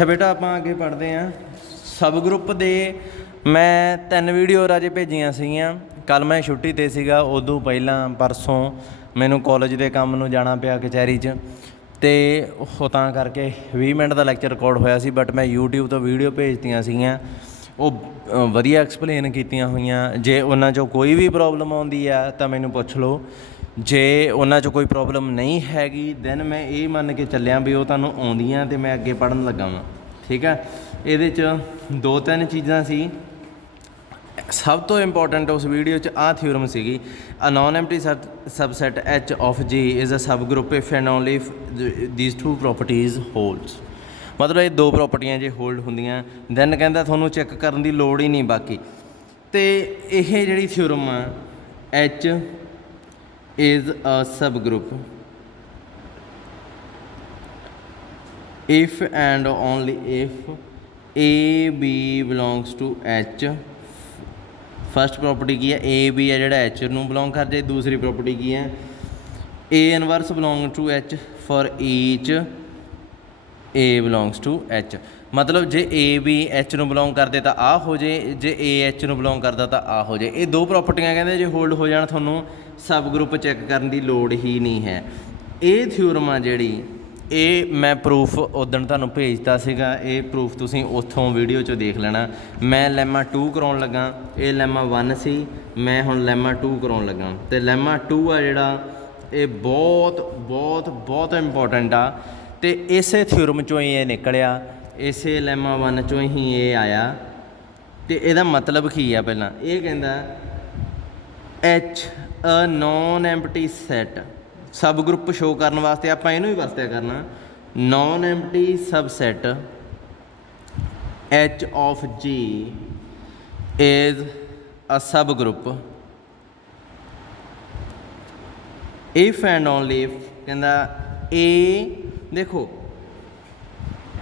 अच्छा बेटा आप अगे पढ़ते हैं सब ग्रुप दे मैं 3 वीडियो राजे भेजियां सीगियां। कल मैं छुट्टी ते सीगा, उदों पहलां परसों मैनू कॉलेज के काम नूं जाना पिया कचहरी च, ते वो तां करके 20 मिनट का लैक्चर रिकॉर्ड होया सी। बट मैं यूट्यूब तो वीडियो भेजतियां सीगियां, वो वधिया एक्सप्लेन कीतियां होईयां। जे उन्हां चों कोई भी प्रॉब्लम आउंदी आ तां मैनू पुछ लो, जे उन्हां चों कोई प्रॉब्लम नहीं हैगी दैन मैं ये मन के चलिया भी वो तुहानूं आउंदियां ते मैं अगे पढ़न लगा वां। ठीक है, ये 2-3 चीज़ां सी। सब तो इंपॉर्टेंट उस वीडियो आ थ्योरम सीगी, a non empty subset H of G is a sub group if and only if these 2 properties holds. मतलब ये 2 प्रॉपर्टियां जे होल्ड होंदियां दैन कहंदा तुहानूं चैक करन दी लोड़ ही नहीं बाकी। तो ये जिहड़ी थ्योरम आ H is a sub group if and only if A B belongs to H. First property की है ए बी है जोड़ा एच नूं बिलोंग कर जाए। दूसरी प्रॉपर्टी की है a inverse belong to H for each A belongs to H. मतलब जे ए बी एच नूं बिलोंग करते तो आ हो जाए, जे ए एच नूं बिलोंग करता तो आ हो जाए। ये 2 प्रॉपर्टियां कहते जे होल्ड हो जाण तुहानूं सब ग्रुप चैक करने की लोड़ ही नहीं है। ये थ्योरम आ जिहड़ी ये मैं प्रूफ उदण तुहानूं भेजता सीगा, ये प्रूफ तुसीं उत्थों वीडियो चो देख लेना। मैं लैमा 2 कराउण लगा, ये लैमा 1 सी, मैं हुण लैमा 2 कराउण लगा। तो लैमा 2 आ जिहड़ा ये बहुत बहुत बहुत इंपॉर्टेंट आ, तो इसे थ्योरम चों ये निकलिया, इसे लैमा 1 चों ही ये आया। तो यदा मतलब की है, पहला ये कहता H a non empty set sub group show करने वास्ते आप इनू ही वरत्या करना। Non empty subset H of G is a sub group if and only if कहता ए देखो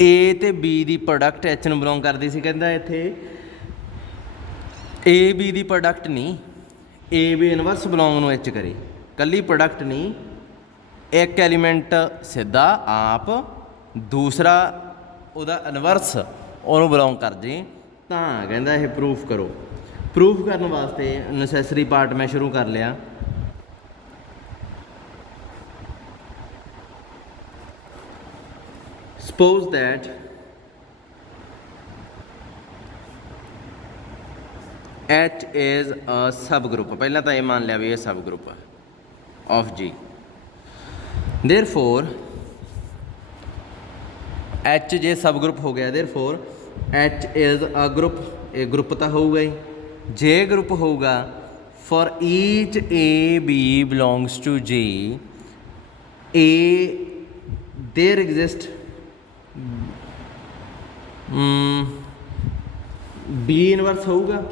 ए ते बी दी प्रोडक्ट एच नूं बिलोंग करती सी। कहता इत्थे ए बी दी प्रोडक्ट नहीं, ए बी इनवर्स बिलोंग नूं एच करे, कल्ली प्रोडक्ट नहीं। एक एलीमेंट सीधा आप, दूसरा उहदा इनवर्स उहनूं बिलोंग कर जे तां कहंदा ये प्रूफ करो। प्रूफ करने वास्ते नसैसरी पार्ट मैं शुरू कर लिया। Suppose that H is a sub group, पहला तो ये मान लिया भी ये sub group of G. Therefore H जे सब ग्रुप हो गया, therefore H is a group, ए ग्रुप तो होगा ही। जे ग्रुप होगा for each A B belongs to G ए देयर एग्जिस्ट बी इनवर्स होगा।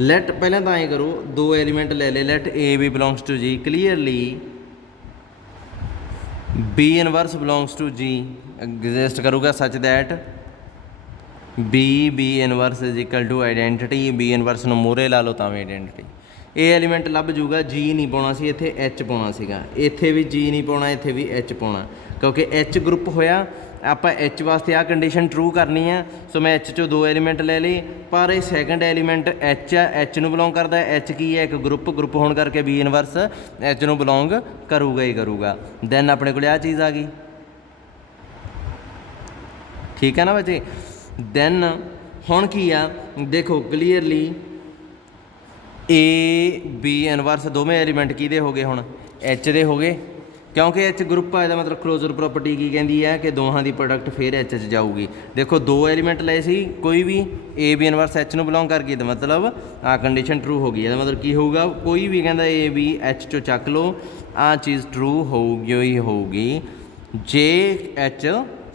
लेट पहले तो ये करो 2 एलीमेंट ले ले, let A B belongs to G, clearly B inverse belongs to G exist करूँगा such that B inverse is equal to identity. B inverse नूं मूहरे ला लो तां भी आइडेंटिटी। ये एलीमेंट लभ जूगा, जी नहीं पाउणा सी इत्थे, एच पाउणा सीगा। इत्थे भी जी नहीं पाउणा, इत्थे भी एच पाउणा, क्योंकि एच ग्रुप होया। आप एच वास्ते आ कंडीशन ट्रू करनी है, सो मैं एच चो 2 एलीमेंट ले ली, पर ये सैकेंड एलीमेंट एच आ, एच नूं बिलोंग करता है। एच की है एक ग्रुप होने करके बी इनवर्स एच नूं बिलोंग करूगा ही करूगा। दैन अपने को आ चीज़ आ गई, ठीक है ना बच्चे। दैन हुण की आ देखो क्लीयरली ए बी इनवर्स दोवें एलीमेंट किहदे हो गए, हुण एच दे हो गए, क्योंकि एच ग्रुप आ। मतलब क्लोजर प्रॉपर्टी की कहती है कि दोहां की प्रोडक्ट फिर एच च जाऊगी। देखो 2 एलीमेंट ले सी, कोई भी ए बी इनवर्स एच नूं बिलोंग कर गई, तो मतलब आ कंडीशन ट्रू हो गई। मतलब की होगा, कोई भी कहता ए बी एच चो चक लो, आ चीज़ ट्रू होगी ही होगी जे एच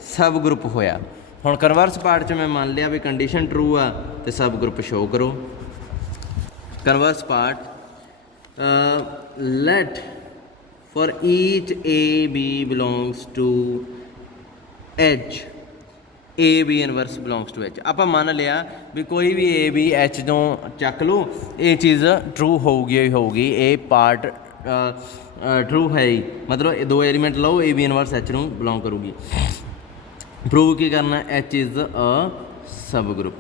सब ग्रुप होया। हुण कन्वर्स पार्ट च मैं मान लिया भी कंडीशन ट्रू आ तो सब ग्रुप शो करो। Converse part let for each A B belongs to H a B inverse belongs to H. आप मान लिया भी कोई भी ए बी एच तो चक लो, ये चीज़ ट्रू होगी ही होगी, ये पार्ट ट्रू है ही। मतलब 2 एलीमेंट लो, ए बी इनवर्स एच नूं बिलोंग करूगी। प्रूव की करना H is a sub group.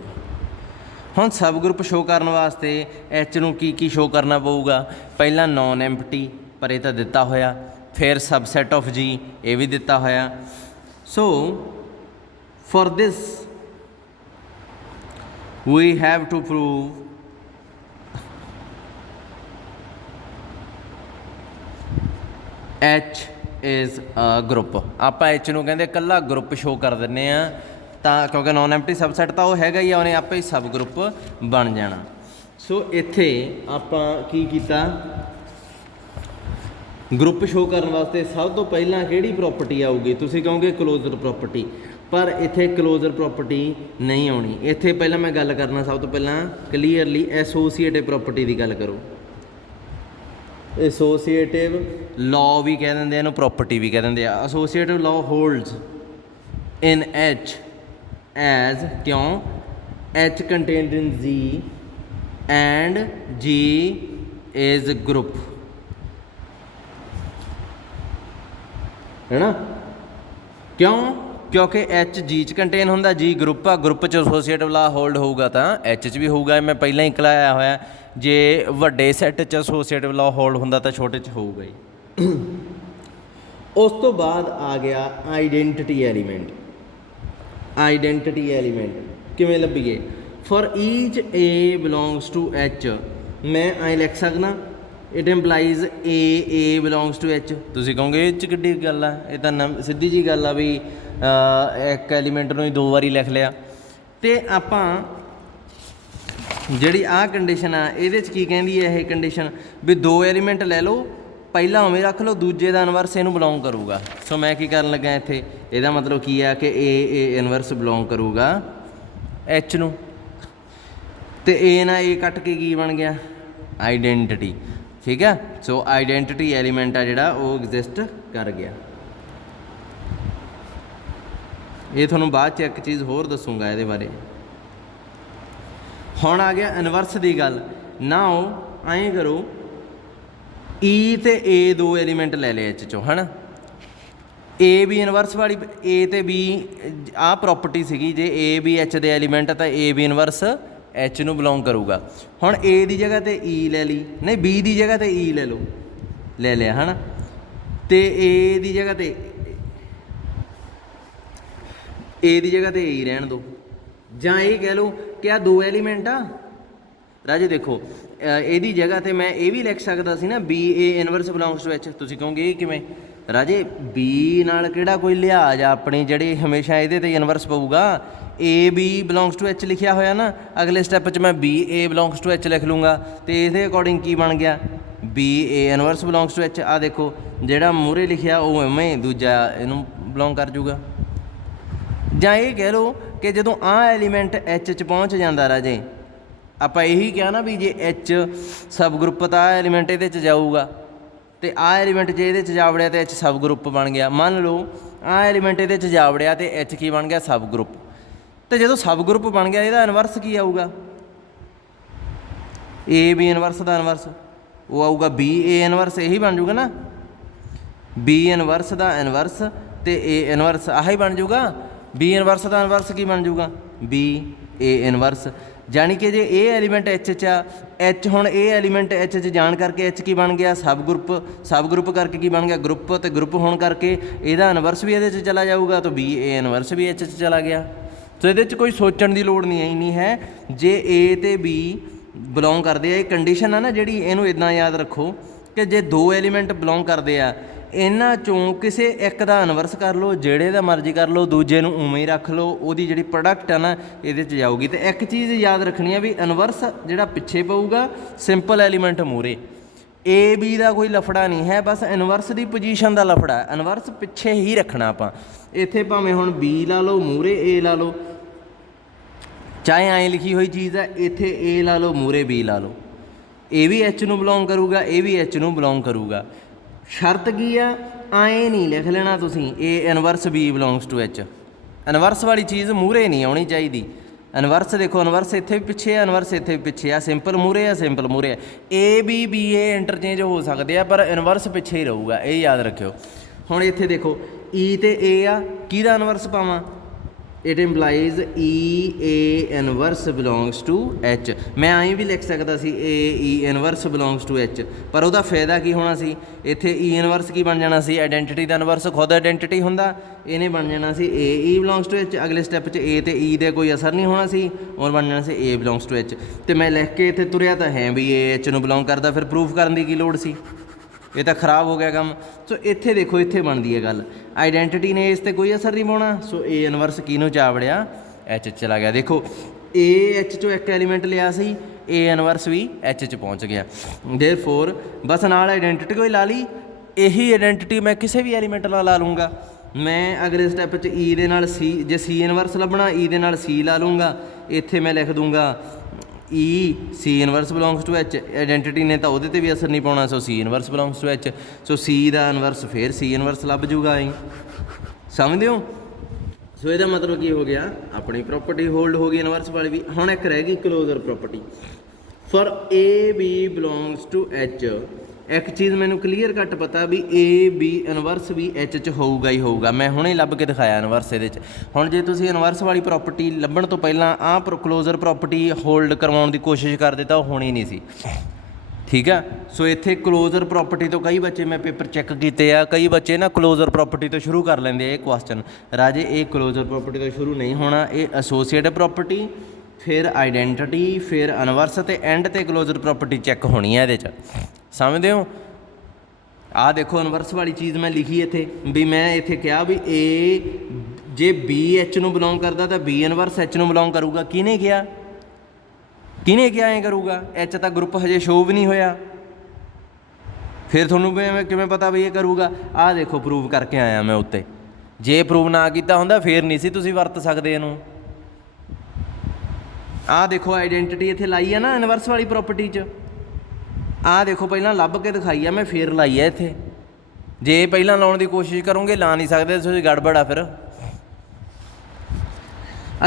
हुण सब ग्रुप शो करने वास्ते एच नूं की शो करना पऊगा, पहला नॉन एम्पटी पर यह तो दिता होया, फिर सबसैट ऑफ जी ये भी दिता होया। So for this we have to prove H is a group. आप एच नूं कहंदे कल्ला ग्रुप शो कर दिंदे आ, तां क्योंकि नॉन एम्पटी सबसैट तो वह हैगा ही, उन्हें आपे ही सब ग्रुप बन जाना। सो इत्थे आपां की कीता, ग्रुप शो करने वास्ते सब तो पहला किहड़ी प्रॉपर्टी आऊगी, तुसीं कहोगे क्लोजर प्रॉपर्टी, पर इत्थे क्लोजर प्रॉपर्टी नहीं आउणी। इत्थे पहला मैं गल करना सब तो पहला क्लीयरली एसोसीएटिव प्रॉपर्टी की गल करो। एसोसीएटिव लॉ भी कह देंगे, इन्हूं प्रॉपर्टी भी कह देंगे। Associative law holds in H as क्यों H contained in G and G is group, है ना? क्यों? क्योंकि एच जी च कंटेन होंदा, जी ग्रुप आ, ग्रुप च एसोसीएटिव लॉ होल्ड होगा तो एच च भी होगा। मैं पहला ही कलाया होया, जे वड्डे सैट च एसोसीएटिव लॉ होल्ड होंदा तो छोटे च होगा ही। उस तो बाद आ गया आइडेंटिटी एलीमेंट। आइडेंटिटी एलीमेंट किवें लभीए? For each A belongs to H, मैं आई लिख सकना it implies A belongs to H. तुसीं कहोगे ये च किड्डी गल आ, ये तो सीधी जी गल आ भी एक एलीमेंट नूं ही दो बारी लिख लिया। तो आपां जिहड़ी आ कंडीशन आ इहदे च की कहंदी है, यह कंडीशन भी दो एलीमेंट ले लो, पहला उवें रख लो, दूजे का इनवर्स इनू बिलोंग करूगा। सो मैं की करन लगा इत्थे, इहदा मतलब की है कि ए इनवर्स बिलोंग करूगा एच नू, तो ए ना ए कट के की बन गया आइडेंटिटी। ठीक है, सो आइडेंटिटी एलीमेंट आ जिहड़ा वो एग्जिस्ट कर गया। ये थोनों बाद च एक चीज़ होर दसूँगा ये बारे। हुण आ गया इनवर्स की गल। नाउ ऐं करो, ई तो ए दो एलीमेंट ले ले एच चो, है ना? ए बी इनवर्स वाली ए तो बी आ प्रॉपर्टी सीगी, जे ए बी एच दे एलीमेंट तो ए बी इनवर्स एच नू बिलोंग करूगा। हुण ए की जगह तो ई ले ली, नहीं बी की जगह तो ई ले लो, ले लिया, है ना? तो ए की जगह तो ए की जगह तो ए रहन दो, जां ये कह लो कि आ दो एलीमेंट आ राजे। देखो ਇਹਦੀ जगह तो मैं ये भी लिख सकता सी ना b A inverse belongs to H. तुसीं कहोगे ये किवें राजे, बी नाल किहड़ा कोई लिहाज आ अपनी ਜਿਹੜੀ हमेशा ਇਹਦੇ ਤੇ इनवर्स पऊगा। A B belongs to H लिखिया होया ना, अगले स्टैप च मैं B A belongs to H लिख लूँगा, तो इसके अकॉर्डिंग की बन गया B A inverse belongs to H. आ देखो ਜਿਹੜਾ ਮੂਹਰੇ लिखिया वो एवें दूजा ਇਹਨੂੰ बिलोंग कर जूगा। ਜਾਂ ਇਹ कह लो कि ਜਦੋਂ आ एलीमेंट एच च पहुँच जाता राजे, ਆਪਾਂ यही कहा ना भी जे एच सब ग्रुप तो आ एलीमेंट ये जाऊगा, तो आ एलीमेंट जे ये जावड़िया तो एच सब ग्रुप बन गया। मान लो आ एलीमेंट ये जावड़िया तो एच की बन गया सब ग्रुप, तो जो सब ग्रुप बन गया ये इनवर्स की आऊगा, ए बी इनवर्स का इनवर्स वो आऊगा बी ए इनवर्स, यही बन जूगा ना, बी इनवर्स का इनवर्स तो ए इनवर्स आही बन जूगा। बी इनवर्स का इनवर्स की बन जूगा बी ए इनवर्स, जानी कि जे ए एलीमेंट एच च एच हुण ए एलीमेंट एच च जान करके एच की बन गया सब ग्रुप करके की बन गया ग्रुप, तो ग्रुप होने करके ਇਹਦਾ इनवर्स भी ये चला जाऊगा, तो बी ए इनवर्स भी एच च चला गया। तो ये कोई सोचने की लोड़ नहीं है, जे ए तो बी बिलोंग करते हैं, कंडीशन है ना जी, इनू इदा याद रखो कि जे दो एलीमेंट बिलोंग करते हैं, इन्हां चों किसी एक का इनवर्स कर लो, जेड़े दा मर्जी कर लो, दूजे नूं उवें ही रख लो, उहदी जिहड़ी प्रोडक्ट है ना इहदे च जाऊगी। तो एक चीज़ याद रखनी है भी इनवर्स जिहड़ा पिछे पऊगा, सिंपल एलीमेंट मूहरे, ए बी का कोई लफड़ा नहीं है, बस इनवर्स की पोजीशन का लफड़ा है, इनवर्स पिछे ही रखना। आपां इत्थे भावें हुण बी ला लो, मूहरे ए ला लो, चाहे ऐ लिखी हुई चीज़ है, इत्थे ए ला लो, मूहरे बी ला लो, ए भी एच नूं बिलोंग करूगा, ए भी एच नूं बिलोंग करूगा। शर्त की आ, आए नहीं लिख लेना तुसीं A inverse B belongs to H, inverse वाली चीज़ मूहरे नहीं आनी चाहिए। इनवर्स देखो, इनवर्स इत्थे भी पिछे आ, इनवर्स इत्थे भी पिछे आ, सिंपल मूहरे आ, सिंपल मूहरे आ, A B B A interchange हो सकते हैं, पर इनवर्स पिछे ही रहूगा, ये याद रखियो। हुण इत्थे देखो ई ते ए आ, किहदा इनवर्स पावां, it implies E A inverse belongs to H। मैं आई भी लिख सकता सी A E inverse belongs to H, पर ਉਹਦਾ ਫਾਇਦਾ ਕੀ ਹੋਣਾ ਸੀ, ਇੱਥੇ E ਇਨਵਰਸ ਕੀ ਬਣ ਜਾਣਾ ਸੀ, ਆਇਡੈਂਟੀਟੀ ਦਾ ਇਨਵਰਸ ਖੁਦ ਆਇਡੈਂਟੀਟੀ ਹੁੰਦਾ, ਇਹਨੇ ਬਣ ਜਾਣਾ ਸੀ A E belongs to H। ਅਗਲੇ ਸਟੈਪ 'ਚ A ਤੇ E ਦੇ ਕੋਈ ਅਸਰ ਨਹੀਂ ਹੋਣਾ ਸੀ, ਔਰ ਬਣ ਜਾਣਾ ਸੀ A ਬਿਲੋਂਗਸ ਟੂ H। ਅਤੇ ਮੈਂ ਲਿਖ ਕੇ ਇੱਥੇ ਤੁਰਿਆ ਤਾਂ ਹੈ ਵੀ A H ਨੂੰ ਬਿਲੋਂਗ ਕਰਦਾ, ਫਿਰ ਪ੍ਰੂਫ ਕਰਨ ਦੀ ਕੀ ਲੋੜ ਸੀ, ਇਹ ਤਾਂ ਖਰਾਬ ਹੋ ਗਿਆ ਕੰਮ। ਸੋ ਇੱਥੇ ਦੇਖੋ, ਇੱਥੇ ਬਣਦੀ ਹੈ ਗੱਲ, ਆਈਡੈਂਟੀਟੀ ਨੇ ਇਸ 'ਤੇ ਕੋਈ ਅਸਰ ਨਹੀਂ ਪਾਉਣਾ। ਸੋ A ਇਨਵਰਸ ਕਿਹਨੂੰ ਜਾ ਵੜਿਆ, H ਚਲਾ ਗਿਆ। ਦੇਖੋ A H 'ਚੋਂ ਇੱਕ ਐਲੀਮੈਂਟ ਲਿਆ ਸੀ, A ਇਨਵਰਸ ਵੀ H 'ਚ ਪਹੁੰਚ ਗਿਆ। ਦੇਅਰਫੋਰ ਬਸ ਨਾਲ ਆਈਡੈਂਟੀਟੀ ਕੋਈ ਲਾ ਲਈ, ਇਹੀ ਆਈਡੈਂਟੀਟੀ ਮੈਂ ਕਿਸੇ ਵੀ ਐਲੀਮੈਂਟ ਨਾਲ ਲਾ ਲੂੰਗਾ। ਮੈਂ ਅਗਲੇ ਸਟੈਪ 'ਚ E ਦੇ ਨਾਲ C, ਜੇ C ਇਨਵਰਸ ਲੱਭਣਾ E ਦੇ ਨਾਲ C ਲਾ ਲੂੰਗਾ। ਇੱਥੇ ਮੈਂ ਲਿਖ ਦੂੰਗਾ E C inverse belongs to H। Identity ਨੇ ਤਾਂ ਉਹਦੇ 'ਤੇ ਵੀ ਅਸਰ ਨਹੀਂ ਪਾਉਣਾ, so C inverse belongs to H। So C ਦਾ ਇਨਵਰਸ ਫਿਰ C ਇਨਵਰਸ ਲੱਭ ਜੂਗਾ। ਐਂ ਸਮਝਦੇ ਹੋ? ਸੋ ਇਹਦਾ ਮਤਲਬ ਕੀ ਹੋ ਗਿਆ, ਆਪਣੀ ਪ੍ਰੋਪਰਟੀ ਹੋਲਡ ਹੋ ਗਈ ਇਨਵਰਸ ਵਾਲੀ ਵੀ। ਹੁਣ ਇੱਕ ਰਹਿ ਗਈ closure property. For A B belongs to H, ਇੱਕ ਚੀਜ਼ ਮੈਨੂੰ ਕਲੀਅਰ ਕੱਟ ਪਤਾ ਵੀ A B ਇਨਵਰਸ ਵੀ H 'ਚ ਹੋਊਗਾ ਹੀ ਹੋਊਗਾ। ਮੈਂ ਹੁਣੇ ਲੱਭ ਕੇ ਦਿਖਾਇਆ ਇਨਵਰਸ ਇਹਦੇ 'ਚ। ਹੁਣ ਜੇ ਤੁਸੀਂ ਇਨਵਰਸ ਵਾਲੀ ਪ੍ਰੋਪਰਟੀ ਲੱਭਣ ਤੋਂ ਪਹਿਲਾਂ ਆਹ ਕਲੋਜ਼ਰ ਪ੍ਰੋਪਰਟੀ ਹੋਲਡ ਕਰਵਾਉਣ ਦੀ ਕੋਸ਼ਿਸ਼ ਕਰਦੇ ਤਾਂ ਉਹ ਹੋਣੀ ਨਹੀਂ ਸੀ, ਠੀਕ ਆ। ਸੋ ਇੱਥੇ ਕਲੋਜ਼ਰ ਪ੍ਰੋਪਰਟੀ ਤੋਂ ਕਈ ਬੱਚੇ ਮੈਂ ਪੇਪਰ ਚੈੱਕ ਕੀਤੇ ਆ, ਕਈ ਬੱਚੇ ਨਾ ਕਲੋਜ਼ਰ ਪ੍ਰੋਪਰਟੀ ਤੋਂ ਸ਼ੁਰੂ ਕਰ ਲੈਂਦੇ ਆ ਇਹ ਕੁਐਸਚਨ। ਰਾਜੇ ਇਹ ਕਲੋਜ਼ਰ ਪ੍ਰੋਪਰਟੀ ਤੋਂ ਸ਼ੁਰੂ ਨਹੀਂ ਹੋਣਾ, ਇਹ ਐਸੋਸੀਏਟਿਵ ਪ੍ਰੋਪਰਟੀ, ਫਿਰ ਆਈਡੈਂਟੀਟੀ, ਫਿਰ ਇਨਵਰਸ, ਅਤੇ ਐਂਡ 'ਤੇ ਕਲੋਜ਼ਰ ਪ੍ਰੋਪਰਟੀ ਚੈੱਕ ਹੋਣੀ ਹੈ ਇਹਦੇ 'ਚ। ਸਮਝਦੇ ਹੋ? ਆਹ ਦੇਖੋ ਇਨਵਰਸ ਵਾਲੀ ਚੀਜ਼ ਮੈਂ ਲਿਖੀ ਇੱਥੇ ਵੀ, ਮੈਂ ਇੱਥੇ ਕਿਹਾ ਵੀ A ਜੇ B H ਨੂੰ ਬਿਲੋਂਗ ਕਰਦਾ ਤਾਂ B ਇਨਵਰਸ H ਨੂੰ ਬਿਲੋਂਗ ਕਰੂਗਾ। ਕਿਹਨੇ ਕਿਹਾ, ਕਿਹਨੇ ਕਿਹਾ ਐਂ ਕਰੂਗਾ? H ਤਾਂ ਗਰੁੱਪ ਹਜੇ ਸ਼ੋ ਵੀ ਨਹੀਂ ਹੋਇਆ, ਫਿਰ ਤੁਹਾਨੂੰ ਕਿਵੇਂ ਪਤਾ ਵੀ ਇਹ ਕਰੂਗਾ? ਆਹ ਦੇਖੋ ਪ੍ਰੂਵ ਕਰਕੇ ਆਇਆ ਮੈਂ ਉੱਤੇ। ਜੇ ਪ੍ਰੂਵ ਨਾ ਕੀਤਾ ਹੁੰਦਾ ਫਿਰ ਨਹੀਂ ਸੀ ਤੁਸੀਂ ਵਰਤ ਸਕਦੇ ਇਹਨੂੰ। ਆਹ ਦੇਖੋ ਆਈਡੈਂਟੀਟੀ ਇੱਥੇ ਲਾਈ ਆ ਨਾ ਇਨਵਰਸ ਵਾਲੀ ਪ੍ਰੋਪਰਟੀ 'ਚ। ਆਹ ਦੇਖੋ ਪਹਿਲਾਂ ਲੱਭ ਕੇ ਦਿਖਾਈ ਆ ਮੈਂ, ਫਿਰ ਲਾਈ ਆ ਇੱਥੇ। ਜੇ ਪਹਿਲਾਂ ਲਾਉਣ ਦੀ ਕੋਸ਼ਿਸ਼ ਕਰੋਗੇ ਲਾ ਨਹੀਂ ਸਕਦੇ ਤੁਸੀਂ, ਗੜਬੜ ਆ ਫਿਰ।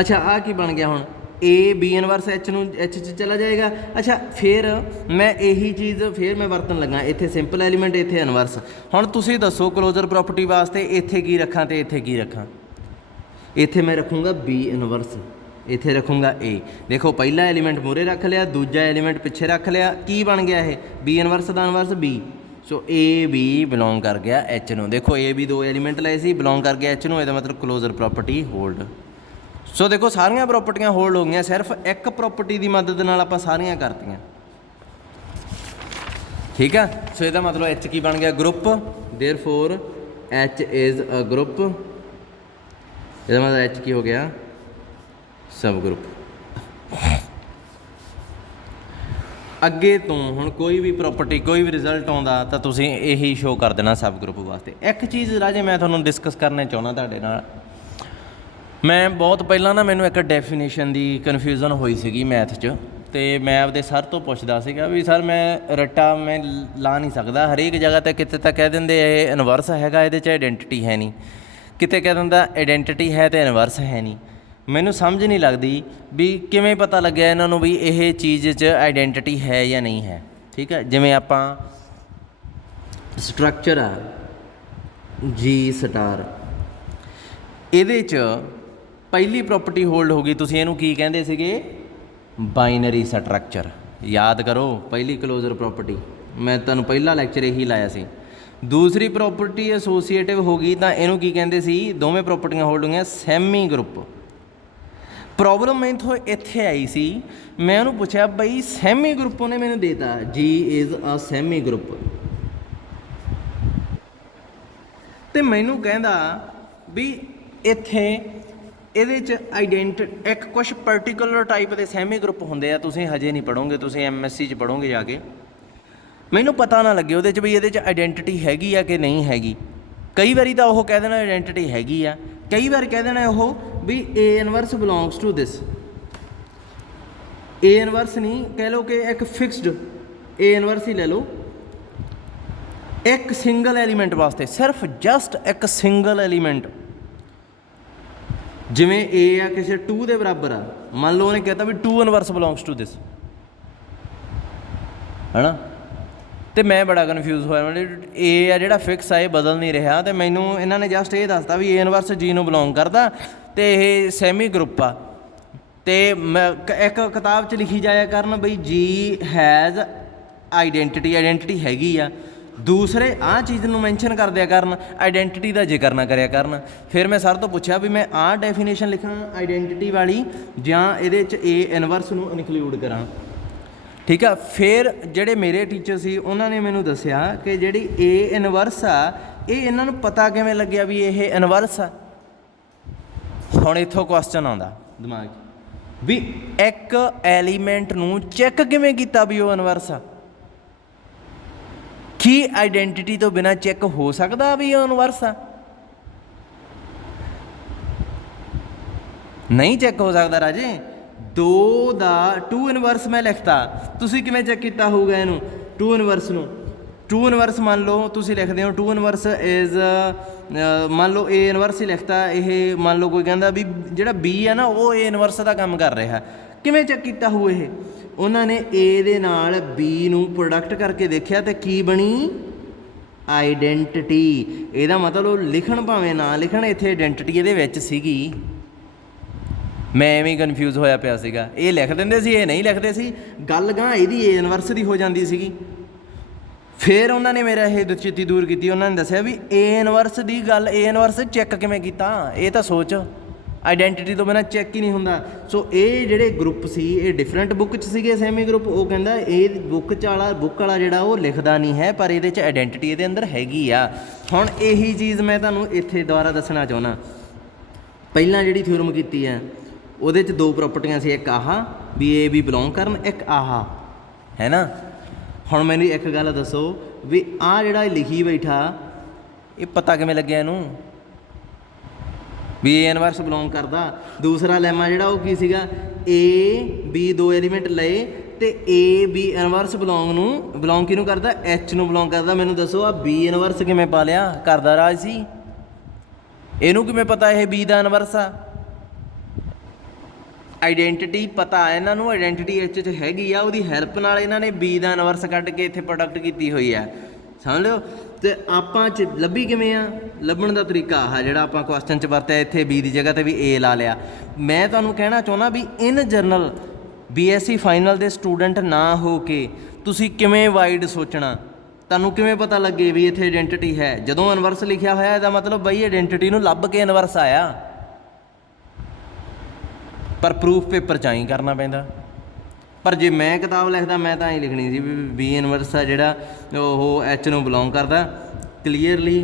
ਅੱਛਾ ਆਹ ਕੀ ਬਣ ਗਿਆ ਹੁਣ, A B ਇਨਵਰਸ H ਨੂੰ H 'ਚ ਚਲਾ ਜਾਏਗਾ। ਅੱਛਾ ਫਿਰ ਮੈਂ ਇਹੀ ਚੀਜ਼ ਫਿਰ ਮੈਂ ਵਰਤਣ ਲੱਗਾ, ਇੱਥੇ ਸਿੰਪਲ ਐਲੀਮੈਂਟ, ਇੱਥੇ ਇਨਵਰਸ। ਹੁਣ ਤੁਸੀਂ ਦੱਸੋ ਕਲੋਜ਼ਰ ਪ੍ਰੋਪਰਟੀ ਵਾਸਤੇ ਇੱਥੇ ਕੀ ਰੱਖਾਂ ਅਤੇ ਇੱਥੇ ਕੀ ਰੱਖਾਂ? ਇੱਥੇ ਮੈਂ ਰੱਖੂੰਗਾ B ਇਨਵਰਸ, ਇੱਥੇ ਰੱਖੂੰਗਾ A। ਦੇਖੋ ਪਹਿਲਾ ਐਲੀਮੈਂਟ ਮੂਹਰੇ ਰੱਖ ਲਿਆ, ਦੂਜਾ ਐਲੀਮੈਂਟ ਪਿੱਛੇ ਰੱਖ ਲਿਆ। ਕੀ ਬਣ ਗਿਆ ਇਹ? B inverse the inverse B। So A B belong ਕਰ ਗਿਆ H ਨੂੰ। ਦੇਖੋ A B ਦੋ ਐਲੀਮੈਂਟ ਲਏ ਸੀ, ਬਿਲੋਂਗ ਕਰ ਗਿਆ H ਨੂੰ, ਇਹਦਾ ਮਤਲਬ ਕਲੋਜ਼ਰ ਪ੍ਰੋਪਰਟੀ ਹੋਲਡ। ਸੋ ਦੇਖੋ ਸਾਰੀਆਂ ਪ੍ਰੋਪਰਟੀਆਂ ਹੋਲਡ ਹੋ ਗਈਆਂ, ਸਿਰਫ ਇੱਕ ਪ੍ਰੋਪਰਟੀ ਦੀ ਮਦਦ ਨਾਲ ਆਪਾਂ ਸਾਰੀਆਂ ਕਰਤੀਆਂ, ਠੀਕ ਆ। ਸੋ ਇਹਦਾ ਮਤਲਬ H ਕੀ ਬਣ ਗਿਆ? Group. Therefore H is a group. ਇਹਦਾ ਮਤਲਬ H ਕੀ ਹੋ ਗਿਆ? Sub group. ਅੱਗੇ ਤੋਂ ਹੁਣ ਕੋਈ ਵੀ ਪ੍ਰੋਪਰਟੀ, ਕੋਈ ਵੀ ਰਿਜ਼ਲਟ ਆਉਂਦਾ ਤਾਂ ਤੁਸੀਂ ਇਹੀ ਸ਼ੋਅ ਕਰ ਦੇਣਾ ਸਬ ਗਰੁੱਪ ਵਾਸਤੇ। ਇੱਕ ਚੀਜ਼ ਰਾਜੇ ਮੈਂ ਤੁਹਾਨੂੰ ਡਿਸਕਸ ਕਰਨਾ ਚਾਹੁੰਦਾ ਤੁਹਾਡੇ ਨਾਲ। ਮੈਂ ਬਹੁਤ ਪਹਿਲਾਂ ਨਾ ਮੈਨੂੰ ਇੱਕ ਡੈਫੀਨੇਸ਼ਨ ਦੀ ਕਨਫਿਊਜ਼ਨ ਹੋਈ ਸੀਗੀ ਮੈਥ 'ਚ, ਅਤੇ ਮੈਂ ਆਪਦੇ ਸਰ ਤੋਂ ਪੁੱਛਦਾ ਸੀਗਾ ਵੀ ਸਰ ਮੈਂ ਰੱਟਾ ਮੈਂ ਲਾ ਨਹੀਂ ਸਕਦਾ, ਹਰੇਕ ਜਗ੍ਹਾ 'ਤੇ ਕਿਤੇ ਤਾਂ ਕਹਿ ਦਿੰਦੇ ਇਹ ਇਨਵਰਸ ਹੈਗਾ, ਇਹਦੇ 'ਚ ਆਈਡੈਂਟੀਟੀ ਹੈ ਨਹੀਂ, ਕਿਤੇ ਕਹਿ ਦਿੰਦਾ ਆਈਡੈਂਟੀਟੀ ਹੈ ਅਤੇ ਇਨਵਰਸ ਹੈ ਨਹੀਂ। ਮੈਨੂੰ ਸਮਝ ਨਹੀਂ ਲੱਗਦੀ ਵੀ ਕਿਵੇਂ ਪਤਾ ਲੱਗਿਆ ਇਹਨਾਂ ਨੂੰ ਵੀ ਇਹ ਚੀਜ਼ 'ਚ ਆਈਡੈਂਟੀਟੀ ਹੈ ਜਾਂ ਨਹੀਂ ਹੈ, ਠੀਕ ਹੈ। ਜਿਵੇਂ ਆਪਾਂ ਸਟਰਕਚਰ ਆ G ਸਟਾਰ, ਇਹਦੇ 'ਚ ਪਹਿਲੀ ਪ੍ਰੋਪਰਟੀ ਹੋਲਡ ਹੋ ਗਈ, ਤੁਸੀਂ ਇਹਨੂੰ ਕੀ ਕਹਿੰਦੇ ਸੀਗੇ? Binary structure. ਯਾਦ ਕਰੋ ਪਹਿਲੀ ਕਲੋਜ਼ਰ ਪ੍ਰੋਪਰਟੀ, ਮੈਂ ਤੁਹਾਨੂੰ ਪਹਿਲਾ ਲੈਕਚਰ ਇਹੀ ਲਾਇਆ ਸੀ। ਦੂਸਰੀ ਪ੍ਰੋਪਰਟੀ ਐਸੋਸੀਏਟਿਵ ਹੋ ਗਈ ਤਾਂ ਇਹਨੂੰ ਕੀ ਕਹਿੰਦੇ ਸੀ? ਦੋਵੇਂ ਪ੍ਰੋਪਰਟੀਆਂ ਹੋਲਡ ਹੋ ਗਈਆਂ ਸੈਮੀ ਗਰੁੱਪ। ਪ੍ਰੋਬਲਮ ਮੈਥੋਂ ਇੱਥੇ ਆਈ ਸੀ, ਮੈਂ ਉਹਨੂੰ ਪੁੱਛਿਆ ਬਈ ਸੈਮੀ ਗਰੁੱਪ, ਉਹਨੇ ਮੈਨੂੰ ਦੇਤਾ G is a semi group, ਅਤੇ ਮੈਨੂੰ ਕਹਿੰਦਾ ਵੀ ਇੱਥੇ ਇਹਦੇ 'ਚ ਇੱਕ ਕੁਛ ਪਰਟੀਕੂਲਰ ਟਾਈਪ ਦੇ ਸੈਮੀ ਗਰੁੱਪ ਹੁੰਦੇ ਆ, ਤੁਸੀਂ ਹਜੇ ਨਹੀਂ ਪੜ੍ਹੋਗੇ, ਤੁਸੀਂ MSc 'ਚ ਪੜ੍ਹੋਗੇ ਜਾ ਕੇ। ਮੈਨੂੰ ਪਤਾ ਨਾ ਲੱਗੇ ਉਹਦੇ 'ਚ ਵੀ ਇਹਦੇ 'ਚ ਆਈਡੈਂਟੀਟੀ ਹੈਗੀ ਆ ਕਿ ਨਹੀਂ ਹੈਗੀ। ਕਈ ਵਾਰੀ ਤਾਂ ਉਹ ਕਹਿ ਦੇਣਾ ਆਈਡੈਂਟੀਟੀ ਹੈਗੀ ਆ, ਕਈ ਵਾਰ ਕਹਿ ਦੇਣਾ ਉਹ ਵੀ A inverse belongs to this. A inverse ਨਹੀਂ, ਕਹਿ ਲਓ ਕਿ ਇੱਕ ਫਿਕਸਡ A ਇਨਵਰਸ ਹੀ ਲੈ ਲਓ, ਇੱਕ ਸਿੰਗਲ ਐਲੀਮੈਂਟ ਵਾਸਤੇ, ਸਿਰਫ ਜਸਟ ਇੱਕ ਸਿੰਗਲ ਐਲੀਮੈਂਟ। ਜਿਵੇਂ A ਆ ਕਿਸੇ 2 ਦੇ ਬਰਾਬਰ ਆ, ਮੰਨ ਲਓ ਉਹਨੇ ਕਹਿਤਾ ਵੀ 2 ਇਨਵਰਸ ਬਿਲੋਂਗਸ ਟੂ ਦਿਸ, ਹੈ ਨਾ। ਅਤੇ ਮੈਂ ਬੜਾ ਕਨਫਿਊਜ਼ ਹੋਇਆ, ਮਤਲਬ A ਆ ਜਿਹੜਾ ਫਿਕਸ ਆ ਇਹ ਬਦਲ ਨਹੀਂ ਰਿਹਾ, ਅਤੇ ਮੈਨੂੰ ਇਹਨਾਂ ਨੇ ਜਸਟ ਇਹ ਦੱਸਤਾ ਵੀ A ਇਨਵਰਸ G ਨੂੰ ਬਿਲੋਂਗ ਕਰਦਾ, ਤੇ ਇਹ ਸੈਮੀ ਗਰੁੱਪ ਆ। ਤੇ ਇੱਕ ਕਿਤਾਬ 'ਚ ਲਿਖੀ ਜਾਇਆ ਕਰਨ ਬਈ ਜੀ ਹੈਜ਼ ਆਈਡੈਂਟੀਟੀ ਹੈਗੀ ਆ। ਦੂਸਰੇ ਆਹ ਚੀਜ਼ ਨੂੰ ਮੈਂਸ਼ਨ ਕਰ ਦਿਆ ਕਰਨ, ਆਈਡੈਂਟਿਟੀ ਦਾ ਜ਼ਿਕਰ ਨਾ ਕਰਿਆ ਕਰਨ। ਫਿਰ ਮੈਂ ਸਰ ਤੋਂ ਪੁੱਛਿਆ ਵੀ ਮੈਂ ਆਹ ਡੈਫੀਨੇਸ਼ਨ ਲਿਖਾਂ ਆਈਡੈਂਟਿਟੀ ਵਾਲੀ ਜਾਂ ਇਹਦੇ 'ਚ ਏ ਇਨਵਰਸ ਨੂੰ ਇਨਕਲੂਡ ਕਰਾਂ। ਠੀਕ ਆ। ਫਿਰ ਜਿਹੜੇ ਮੇਰੇ ਟੀਚਰ ਸੀ ਉਹਨਾਂ ਨੇ ਮੈਨੂੰ ਦੱਸਿਆ ਕਿ ਜਿਹੜੀ ਏ ਇਨਵਰਸ ਆ ਇਹ ਇਹਨਾਂ ਨੂੰ ਪਤਾ ਕਿਵੇਂ ਲੱਗਿਆ ਵੀ ਇਹ ਇਨਵਰਸ ਆ। ਹੁਣ ਇੱਥੋਂ ਕੁਐਸਚਨ ਆਉਂਦਾ ਦਿਮਾਗ 'ਚ ਵੀ ਇੱਕ ਐਲੀਮੈਂਟ ਨੂੰ ਚੈੱਕ ਕਿਵੇਂ ਕੀਤਾ ਵੀ ਉਹ ਇਨਵਰਸ ਆ। ਕੀ ਆਈਡੈਂਟਿਟੀ ਤੋਂ ਬਿਨਾਂ ਚੈੱਕ ਹੋ ਸਕਦਾ ਵੀ ਉਹ ਇਨਵਰਸ ਆ? ਨਹੀਂ ਚੈੱਕ ਹੋ ਸਕਦਾ ਰਾਜੇ। 2 ਦਾ 2 ਇਨਵਰਸ ਮੈਂ ਲਿਖਤਾ, ਤੁਸੀਂ ਕਿਵੇਂ ਚੈੱਕ ਕੀਤਾ ਹੋਊਗਾ ਇਹਨੂੰ 2 ਇਨਵਰਸ ਨੂੰ? 2 ਇਨਵਰਸ ਮੰਨ ਲਓ ਤੁਸੀਂ ਲਿਖਦੇ ਹੋ 2 ਇਨਵਰਸ ਇਜ਼ ਮੰਨ ਲਓ ਏ ਇਨਵਰਸ ਹੀ ਲਿਖਤਾ। ਇਹ ਮੰਨ ਲਓ ਕੋਈ ਕਹਿੰਦਾ ਵੀ ਜਿਹੜਾ ਬੀ ਆ ਨਾ ਉਹ ਏ ਇਨਵਰਸ ਦਾ ਕੰਮ ਕਰ ਰਿਹਾ, ਕਿਵੇਂ ਚੈੱਕ ਕੀਤਾ ਹੋਊ ਇਹ? ਉਹਨਾਂ ਨੇ ਏ ਦੇ ਨਾਲ ਬੀ ਨੂੰ ਪ੍ਰੋਡਕਟ ਕਰਕੇ ਦੇਖਿਆ ਤੇ ਕੀ ਬਣੀ? ਆਈਡੈਂਟਿਟੀ। ਇਹਦਾ ਮਤਲਬ ਲਿਖਣ ਭਾਵੇਂ ਨਾ ਲਿਖਣ ਇੱਥੇ ਆਈਡੈਂਟਿਟੀ ਇਹਦੇ ਵਿੱਚ ਸੀਗੀ। ਮੈਂ ਐਵੇਂ ਕਨਫਿਊਜ਼ ਹੋਇਆ ਪਿਆ ਸੀਗਾ। ਇਹ ਲਿਖ ਦਿੰਦੇ ਸੀ, ਇਹ ਨਹੀਂ ਲਿਖਦੇ ਸੀ। ਗੱਲ ਗਾਂ ਇਹਦੀ ਏ ਇਨਵਰਸ ਦੀ ਹੋ ਜਾਂਦੀ ਸੀਗੀ। ਫਿਰ ਉਹਨਾਂ ਨੇ ਮੇਰਾ ਇਹ ਦੁਚਿੱਤੀ ਦੂਰ ਕੀਤੀ। ਉਹਨਾਂ ਨੇ ਦੱਸਿਆ ਵੀ ਏ ਇਨਵਰਸ ਦੀ ਗੱਲ, ਏ ਇਨਵਰਸ ਚੈੱਕ ਕਿਵੇਂ ਕੀਤਾ? ਇਹ ਤਾਂ ਸੋਚ, ਆਈਡੈਂਟਿਟੀ ਤੋਂ ਬਿਨਾਂ ਚੈੱਕ ਹੀ ਨਹੀਂ ਹੁੰਦਾ। ਸੋ ਇਹ ਜਿਹੜੇ ਗਰੁੱਪ ਸੀ ਇਹ ਡਿਫਰੈਂਟ ਬੁੱਕ 'ਚ ਸੀਗੇ ਸੈਮੀ ਗਰੁੱਪ। ਉਹ ਕਹਿੰਦਾ ਇਹ ਬੁੱਕ ਵਾਲਾ ਜਿਹੜਾ ਉਹ ਲਿਖਦਾ ਨਹੀਂ ਹੈ ਪਰ ਇਹਦੇ 'ਚ ਆਈਡੈਂਟਿਟੀ ਇਹਦੇ ਅੰਦਰ ਹੈਗੀ ਆ। ਹੁਣ ਇਹੀ ਚੀਜ਼ ਮੈਂ ਤੁਹਾਨੂੰ ਇੱਥੇ ਦੁਬਾਰਾ ਦੱਸਣਾ ਚਾਹੁੰਦਾ। ਪਹਿਲਾਂ ਜਿਹੜੀ ਥਿਊਰਮ ਕੀਤੀ ਹੈ ਉਹਦੇ 'ਚ 2 ਪ੍ਰੋਪਰਟੀਆਂ ਸੀ, ਇੱਕ ਆਹ ਵੀ ਏ ਬੀ ਬਿਲੋਂਗ ਕਰਨ, ਇੱਕ ਆਹ ਹੈ ਨਾ। ਹੁਣ ਮੈਨੂੰ ਇੱਕ ਗੱਲ ਦੱਸੋ ਵੀ ਆਹ ਜਿਹੜਾ ਲਿਖੀ ਬੈਠਾ ਇਹ ਪਤਾ ਕਿਵੇਂ ਲੱਗਿਆ ਇਹਨੂੰ ਵੀ ਏ ਇਨਵਰਸ ਬਿਲੋਂਗ ਕਰਦਾ? ਦੂਸਰਾ ਲੈਮਾ ਜਿਹੜਾ ਉਹ ਕੀ ਸੀਗਾ? ਏ ਬੀ 2 ਐਲੀਮੈਂਟ ਲਏ ਤੇ ਏ ਬੀ ਇਨਵਰਸ ਬਿਲੋਂਗ ਕਿਹਨੂੰ ਕਰਦਾ? ਐਚ ਨੂੰ ਬਿਲੋਂਗ ਕਰਦਾ। ਮੈਨੂੰ ਦੱਸੋ ਆ ਬੀ ਇਨਵਰਸ ਕਿਵੇਂ ਪਾ ਲਿਆ? ਕਰਦਾ ਰਾਜ ਸੀ। ਇਹਨੂੰ ਕਿਵੇਂ ਪਤਾ ਇਹ ਬੀ ਦਾ ਇਨਵਰਸ ਆ? ਆਈਡੈਂਟਿਟੀ ਪਤਾ ਇਹਨਾਂ ਨੂੰ, ਆਈਡੈਂਟਿਟੀ ਐਚ 'ਚ ਹੈਗੀ ਆ। ਉਹਦੀ ਹੈਲਪ ਨਾਲ ਇਹਨਾਂ ਨੇ ਬੀ ਦਾ ਇਨਵਰਸ ਕੱਢ ਕੇ ਇੱਥੇ ਪ੍ਰੋਡਕਟ ਕੀਤੀ ਹੋਈ ਆ। ਸਮਝ ਲਿਓ। ਅਤੇ ਆਪਾਂ 'ਚ ਲੱਭੀ ਕਿਵੇਂ ਆ? ਲੱਭਣ ਦਾ ਤਰੀਕਾ ਆਹ ਜਿਹੜਾ ਆਪਾਂ ਕੁਐਸਚਨ 'ਚ ਵਰਤਿਆ, ਇੱਥੇ ਬੀ ਦੀ ਜਗ੍ਹਾ 'ਤੇ ਵੀ ਏ ਲਾ ਲਿਆ। ਮੈਂ ਤੁਹਾਨੂੰ ਕਹਿਣਾ ਚਾਹੁੰਦਾ ਵੀ ਇਨ ਜਨਰਲ BSc ਫਾਈਨਲ ਦੇ ਸਟੂਡੈਂਟ ਨਾ ਹੋ ਕੇ ਤੁਸੀਂ ਕਿਵੇਂ ਵਾਈਡ ਸੋਚਣਾ? ਤੁਹਾਨੂੰ ਕਿਵੇਂ ਪਤਾ ਲੱਗੇ ਵੀ ਇੱਥੇ ਆਈਡੈਂਟਿਟੀ ਹੈ? ਜਦੋਂ ਇਨਵਰਸ ਲਿਖਿਆ ਹੋਇਆ ਇਹਦਾ ਮਤਲਬ ਬਈ ਆਈਡੈਂਟਿਟੀ ਨੂੰ ਲੱਭ ਕੇ ਇਨਵਰਸ ਆਇਆ। ਪਰ ਪ੍ਰੂਫ ਪੇਪਰ 'ਚ ਆਈ ਕਰਨਾ ਪੈਂਦਾ। ਪਰ ਜੇ ਮੈਂ ਕਿਤਾਬ ਲਿਖਦਾ ਮੈਂ ਤਾਂ ਐਂ ਲਿਖਣੀ ਸੀ ਵੀ ਬੀ ਇਨਵਰਸ ਆ ਜਿਹੜਾ ਉਹ ਐਚ ਨੂੰ ਬਿਲੋਂਗ ਕਰਦਾ। Clearly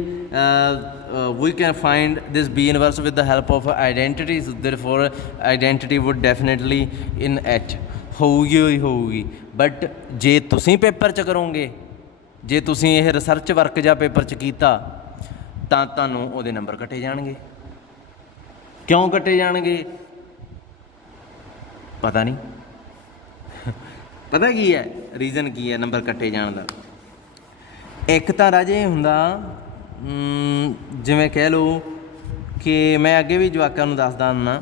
we can find this B inverse with the help of identities, therefore identity would definitely in H ਹੋਊਗੀ ਹੋਈ ਹੋਊਗੀ। ਬਟ ਜੇ ਤੁਸੀਂ ਪੇਪਰ 'ਚ ਕਰੋਗੇ, ਜੇ ਤੁਸੀਂ ਇਹ ਰਿਸਰਚ ਵਰਕ ਜਾਂ ਪੇਪਰ 'ਚ ਕੀਤਾ ਤਾਂ ਤੁਹਾਨੂੰ ਉਹਦੇ ਨੰਬਰ ਕੱਟੇ ਜਾਣਗੇ। ਕਿਉਂ ਕੱਟੇ ਜਾਣਗੇ ਪਤਾ ਨਹੀਂ। ਪਤਾ ਕੀ ਹੈ ਰੀਜ਼ਨ ਕੀ ਹੈ ਨੰਬਰ ਕੱਟੇ ਜਾਣ ਦਾ? ਇੱਕ ਤਾਂ ਰਾਜੇ ਹੁੰਦਾ ਜਿਵੇਂ ਕਹਿ ਲਓ ਕਿ ਮੈਂ ਅੱਗੇ ਵੀ ਜਵਾਕਾਂ ਨੂੰ ਦੱਸਦਾ ਹੁੰਦਾ,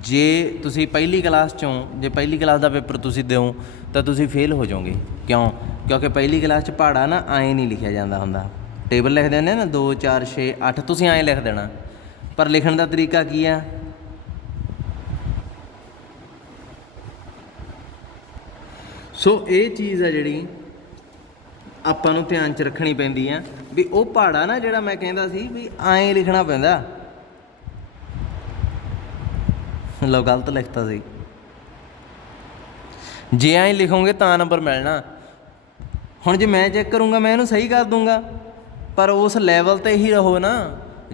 ਜੇ ਤੁਸੀਂ ਪਹਿਲੀ ਕਲਾਸ 'ਚੋਂ ਜੇ ਪਹਿਲੀ ਕਲਾਸ ਦਾ ਪੇਪਰ ਤੁਸੀਂ ਦਿਓ ਤਾਂ ਤੁਸੀਂ ਫੇਲ ਹੋ ਜਾਓਗੇ। ਕਿਉਂਕਿ ਪਹਿਲੀ ਕਲਾਸ 'ਚ ਪਹਾੜਾ ਨਾ ਐਂ ਨਹੀਂ ਲਿਖਿਆ ਜਾਂਦਾ ਹੁੰਦਾ। ਟੇਬਲ ਲਿਖਦੇ ਹੁੰਦੇ ਨਾ 2 4 6 8 ਤੁਸੀਂ ਐਂ ਲਿਖ ਦੇਣਾ, ਪਰ ਲਿਖਣ ਦਾ ਤਰੀਕਾ ਕੀ ਆ? ਸੋ ਇਹ ਚੀਜ਼ ਆ ਜਿਹੜੀ ਆਪਾਂ ਨੂੰ ਧਿਆਨ 'ਚ ਰੱਖਣੀ ਪੈਂਦੀ ਆ ਵੀ ਉਹ ਪਹਾੜਾ ਨਾ ਜਿਹੜਾ ਮੈਂ ਕਹਿੰਦਾ ਸੀ ਵੀ ਐਂ ਲਿਖਣਾ ਪੈਂਦਾ। ਲਓ ਗਲਤ ਲਿਖਤਾ ਸੀ। ਜੇ ਐਂ ਲਿਖੋਗੇ ਤਾਂ ਨੰਬਰ ਮਿਲਣਾ। ਹੁਣ ਜੇ ਮੈਂ ਚੈੱਕ ਕਰੂੰਗਾ ਮੈਂ ਇਹਨੂੰ ਸਹੀ ਕਰ ਦੂੰਗਾ, ਪਰ ਉਸ ਲੈਵਲ 'ਤੇ ਹੀ ਰਹੋ ਨਾ।